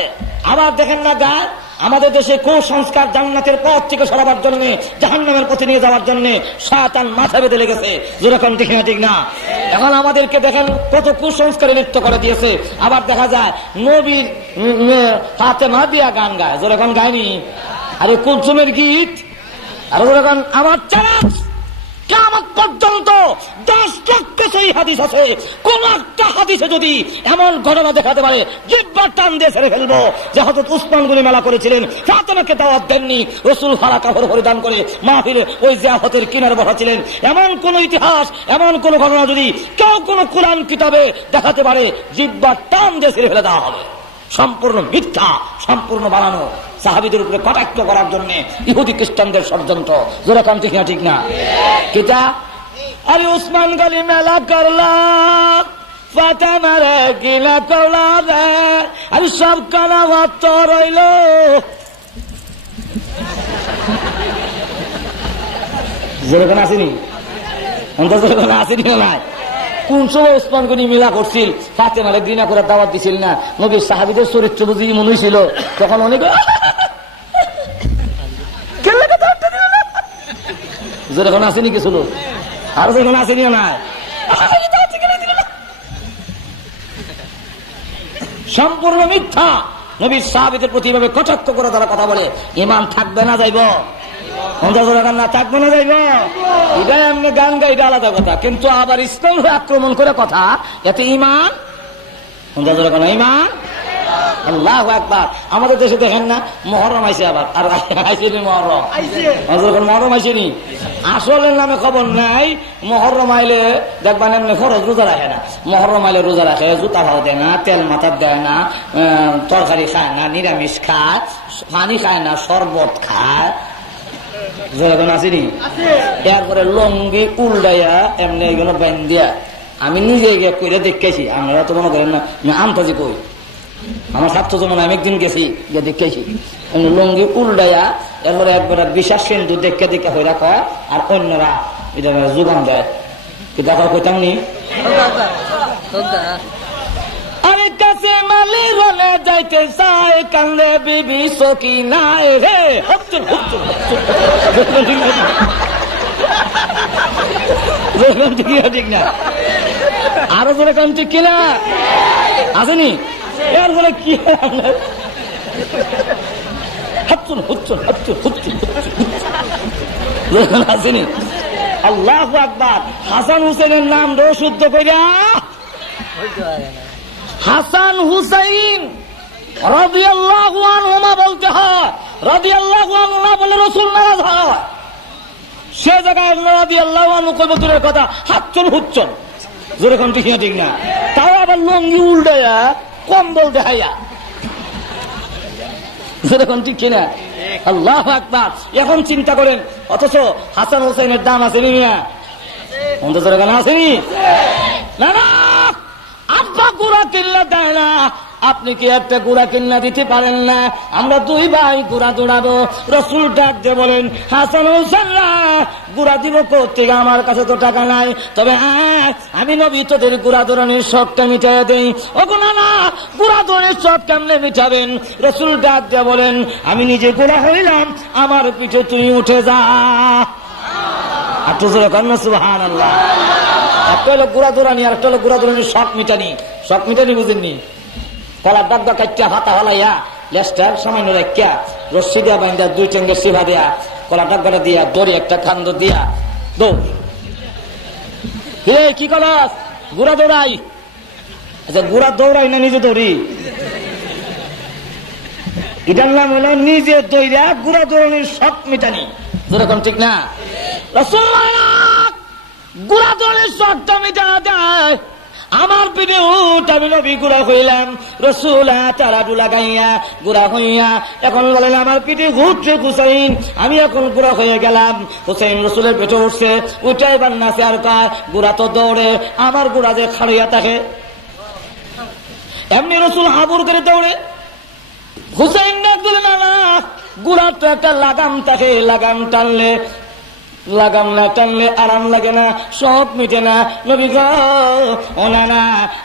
আবার দেখেন না গান, আমাদের দেশে কুসংস্কার জান্নাতের পথ থেকে সরাবার জন্য, জাহান্নামের পথে নিয়ে যাওয়ার জন্য শয়তান মাথা বেঁধে লেগেছে। যেরকম, ঠিক না? ঠিক না? এখন আমাদেরকে দেখেন কত কুসংস্কারে লিপ্ত করে দিয়েছে। আবার দেখা যায় নবীর ফাতেমা দিয়া গান গায়, যেরকম গায়নি। আরে কুলসুমের গীত, আর যেরকম আমার চ্যালেঞ্জ কিয়ামত পর্যন্ত 10 লক্ষ সহিহ হাদিস আছে, কোন একটা হাদিসে যদি এমন ঘটনা দেখাতে পারে, জিহ্বা টান দিয়ে ছেড়ে ফেলবো যে হযরত উসমান গনি মেলা করেছিলেন, ফাতেমাকে দাওয়াত দেননি, রাসূল ফারা কাপড় পরিধান করে মাহফিলে ওই জিয়াফতের কিনারে বসাছিলেন, এমন কোন ইতিহাস, এমন কোন ঘটনা যদি কেউ কোন কোরআন কিতাবে দেখাতে পারে, জিহ্বা টান দিয়ে ছেড়ে ফেলে দেওয়া হবে। সম্পূর্ণ মিথ্যা, সম্পূর্ণ বানানো, সাহাবীদের উপরে কটাক্ষ করার জন্য ইহুদি খ্রিস্টানদের ষড়যন্ত্র। যেরকম, ঠিক না? ঠিক না? কিতা আরে উসমান গনি মেলা করলা, ফাতেমার গিলা করলা রে, আরে সব কানা ভাত রইল। যেরকম আসেনি, যেরকম আসেনি না? কোন সময় উসমান গনি মিলা করছিল, ফাতেমারে ঘৃণা করে দাওয়াত দিছিল না? নবীর সাহাবীদের চরিত্র বুঝি মনে হয়েছিল, তখন অনেক যেরকম আসেনি কিছু লোক, আর যখন আসেনি না সম্পূর্ণ মিথ্যা। নবীর সাহাবীদের প্রতি এভাবে কটাক্ষ করে তারা কথা বলে, ঈমান থাকবে না যাইব? না থাকবে না যাইব? এটাই এমনি গান গাই, এটা আলাদা কথা। কিন্তু আবার ইসলাম আক্রমণ করে কথা, এতে ঈমান, ঈমান। আল্লাহু আকবার। আমাদের দেশে দেখেন না মহরম আইছে, আবার আর আইসেনি মহরম, মহরম আইসেনি। আসলের নামে খবর নাই। মহরম আইলে দেখবেন এমনি ফরজ রোজা রাখে না, মহরম আইলে রোজা রাখে, জুতা ভাও দেয় না, তেল মাথার দেয় না, তরকারি খায় না, নিরামিষ খায়, পানি খায় না, শরবত খায়, যখন আসেনি এরপরে লঙ্গি উল্টাইয়া এমনি এগুলো ব্যান দিয়া আমি নিজে গিয়ে কইরা দেখেছি। আমরা তো মনে করেন না আমতাজি কই, আমার ছাত্র যেমন আমি একদিন গেছি গিয়ে দেখেছি এমনি লঙ্গি উল্টাইয়া এরপরে একবার বিশ্বাস সিন্ধু দেখে দেখে হয়ে রাখা আর অন্যরা এটা যোগান দেয়। দেখা কইতাম নি আরে কাছে মালি রলে যাইতে চাই কান্দে বিবি সকি নাই রে ঠিক না আরো জোরে কাম ঠিক কিনা আসেনি এর বলে কি আসেনি। আল্লাহু আকবার। হাসান হুসেনের নাম শুদ্ধ করিয়া হাসান হুসাইন রাদিয়াল্লাহু আনহুমা বলতে হয়, রাদিয়াল্লাহু আনহুমা বলে রাসূল নারাজ হয়। সে জায়গায় রাদিয়াল্লাহু আনহু কইব দূরের কথা হাচ্চল হুচ্চল যেরকম ঠিক না ঠিক না, তাও আবার লঙ্গি উল্টাইয়া কম্বল দেখাইয়া যেরকম ঠিক কিনা। আল্লাহু আকবার। এখন চিন্তা করেন, অথচ হাসান হুসাইনের দাম আছে মিয়া অন্তত আসেনি না না। আব্বা গুড়া কিল্লা দেয় না, আপনি কি একটা গুড়া কিন্না দিতে পারেন না? আমরা দুই ভাই গুড়া দৌড়াবো। রসুল ডাক দিয়ে বলেন হাসান হোসেনরা গুড়া দিব কোথেকে, আমার কাছে তো টাকা নাই, তবে হ্যাঁ আমি নবী তোদের গুড়া দৌড়ানোর শখটা মিটাই দেই। ওগো না না, গুড়া দৌড়ানোর শখ কেমনে মিটাবেন? রসুল ডাক দিয়ে বলেন আমি নিজে গুড়া হইলাম, আমার পিঠে তুই উঠে যা। একটু জোরে কর না সুবহানাল্লাহ। একটা হলো গুড়া দৌড়ানি আর একটা হলো গুড়া দৌড়ানির শখ মিটানি। শখ মিটানি বুঝেননি? কলার ডাব্বা কাটিয়া হাতা হলাইয়া লেস্টার সামান্য রেখা রশ্মি দিয়া বাইন্দা দুই চেঙ্গে সিভা দিয়া কলার ডাব্বাটা দিয়া দড়ি একটা খান্দ দিয়া দৌড়। কি কলাস? গুড়া দৌড়াই। আচ্ছা গুড়া দৌড়াই না নিজে দৌড়ি? এটার নাম হলো নিজে দৌড়া গুড়া দৌড়ানির শখ মিটানি। যেরকম ঠিক না? গুড়া দৌড়ের শখটা মিটা দেয়। আমার পিঠে উঠ, আমি নবী গুড়া হইলাম। রসুল তারা ডুলা গাইয়া গুড়া হইয়া এখন বলেন আমার পিঠে উঠছে হুসাইন, আমি এখন গুড়া হয়ে গেলাম। হুসাইন রসুলের পেটে উঠছে, উঠে এবার নাচে আর কয় গুড়া তো দৌড়ে, আমার গুড়া যে খাড়িয়া থাকে। এমনি রসুল হাবুর করে দৌড়ে। হুসাইন ডাক দিলে না না, গুড়ার তো একটা লাগাম থাকে, লাগাম টানলে লাগাম না টানলে আরাম লাগে না, সব মিটে না। নবী গো ও না না,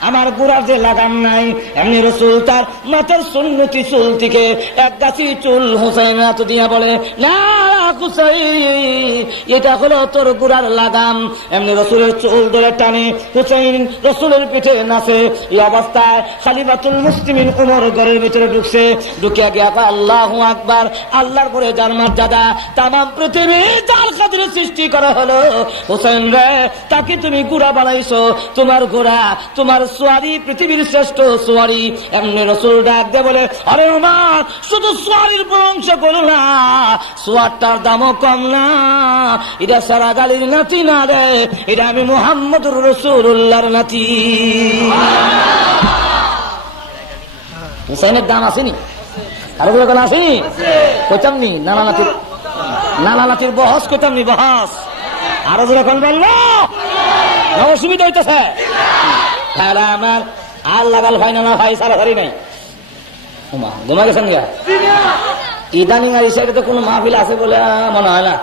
আমার গুড়ার যে লাগাম নাই। এমনি রসুল তার মাথার সুন্নতি চুল থেকে এক গাছি চুল হুসাইন হাত দিয়া বলে না হুসাইন, এটা হলো তোর গুড়ার লাগাম। এমনি রসুলের চুল ধরে টানে, হুসাইন রসুলের পিঠে নাচে। এই অবস্থায় খলিফাতুল মুসলিমিন ওমর ঘরের ভিতরে ঢুকছে। ঢুকিয়া গিয়া আল্লাহু আকবার, আল্লাহর পরে যার মর্যাদা, তামাম পৃথিবী যার খাতিরে সৃষ্টি করা হলো হোসেন রে, তাকে তুমি গুড়া বানাইছো। তোমার ঘোড়া, তোমার সোয়ারি পৃথিবীর শ্রেষ্ঠ সোয়ারি। এমনি রসুল ডাক দে বলে আরে ওমর, শুধু সোয়ারির প্রশংসা করো না, সোয়ারটার দামও কম না। এটা সারা গালির নাতি না রে, এটা আমি মুহাম্মদুর রাসূলুল্লাহর নাতি। হুসাইনের দাম আসেনি? আরো কোনো আসেনি? কইতাম নি নানা নাতির বহস কইতাম নি বহস। আরো যখন বললো না অসুবিধা হইতেছে আমার আর লাগাল ভাই না ভাই সারাসারি নাই। ঘুমা গেছেন গা ইদানিং আর ইসে তো কোনো মাহফিল আছে বলে মনে হয় না,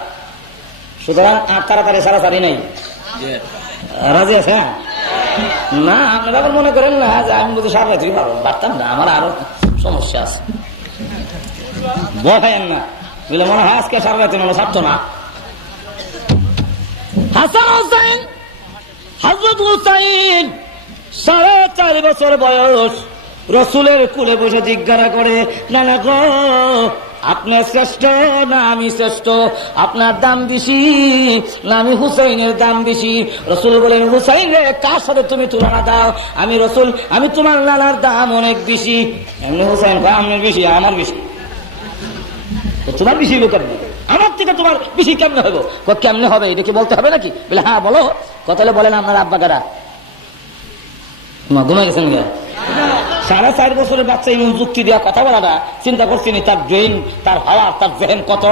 সুতরাং আর তাড়াতাড়ি সারাসারি নাই। রাজি আছে না? আপনারা আবার মনে করেন না যে আমি বুঝি সারাসারি পারতাম না, আমার আরো সমস্যা আছে। বলেন না বুঝলে মনে হয় আজকে সারারাতে মনে ছাড়তো না। হাসান হোসেন, হযরত হুসাইন 4.5 বছর বয়স, রসুলের কুলে বসে জিজ্ঞাসা করে নানা গো আপনার শ্রেষ্ঠ না আমি শ্রেষ্ঠ, আপনার দাম বেশি না আমি হুসাইনের দাম বেশি? রসুল বলেন হুসাইন রে, কার সাথে তুমি তুলনা দাও? আমি রসুল, আমি তোমার নানার দাম অনেক বেশি। এমনি হুসাইন আপনার বেশি, আমার বেশি। তোমার বেশি লোকের আমার থেকে তোমার বেশি কেমনে হবে? কেমনে হবে এটা কি বলতে হবে নাকি? বলে হ্যাঁ বলো। কথা বলেন আপনার আব্বা কারা? ঘুমে গেছেন গা? 4.5 বছরের বাচ্চা এমন যুক্তি দেওয়া কথা বলাটা চিন্তা করছিনি তার ব্রেইন, তার হাওয়া, তার জেহেন কত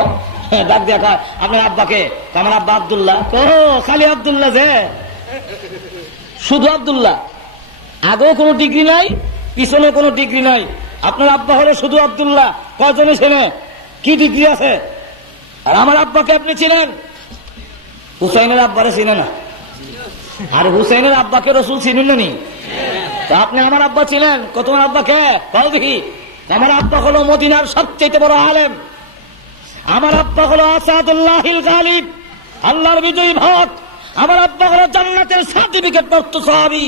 ডাক দিয়া কয় আপনার আব্বাকে, আমার আব্বা আব্দুল্লাহ। ও খালি আব্দুল্লাহ যে, শুধু আব্দুল্লাহ, আগেও কোনো ডিগ্রি নাই, পিছনে কোনো ডিগ্রি নাই। আপনার আব্বা হলে শুধু আব্দুল্লাহ, কয়জনে ছেলে কি ডিগ্রি আছে? আর আমার আব্বাকে আপনি চিনেন, হুসাইনের আব্বারে চিনে না। আর হুসাইনের আব্বাকে রসুল চিনেন না নি? তা আপনি আমার আব্বা চিনেন? তোমার আব্বাকে বল দেখি। আমার আব্বা হলো মদিনার সবচেয়ে বড় আলেম। আমার আব্বা হলো আসাদুল্লাহিল গালিব, আল্লাহর বিজয়ী ভক্ত। আমার আব্বা হলো জান্নাতের সার্টিফিকেট প্রাপ্ত সাহাবী।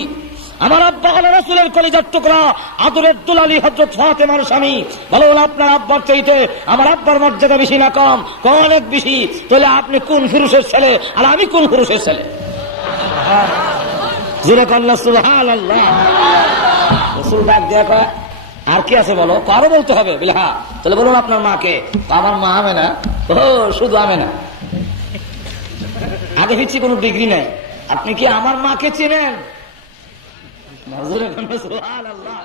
আমার আব্বা হলো রাসূলের কলিজার টুকরা, আদরের দুলালি হযরত ফাতেমার স্বামী। বলুন আপনার আব্বার চাইতে আমার আব্বার মর্যাদা বেশি না কম? অনেক বেশি। তাহলে আপনি কোন পুরুষের ছেলে আর আমি কোন পুরুষের ছেলে? জোরে কন্যা সুবহানাল্লাহ। রাসূল ডাক দেয়া কয় আর কি আছে বলো? কারো বলতে হবে। বলে হ্যাঁ। তাহলে বলুন আপনার মাকে। আমার মা আমেনা। ও শুধু আমেনা, আগে পিছিয়ে কোনো ডিগ্রি নাই। আপনি কি আমার মাকে চেনেন? সুবহানাল্লাহ।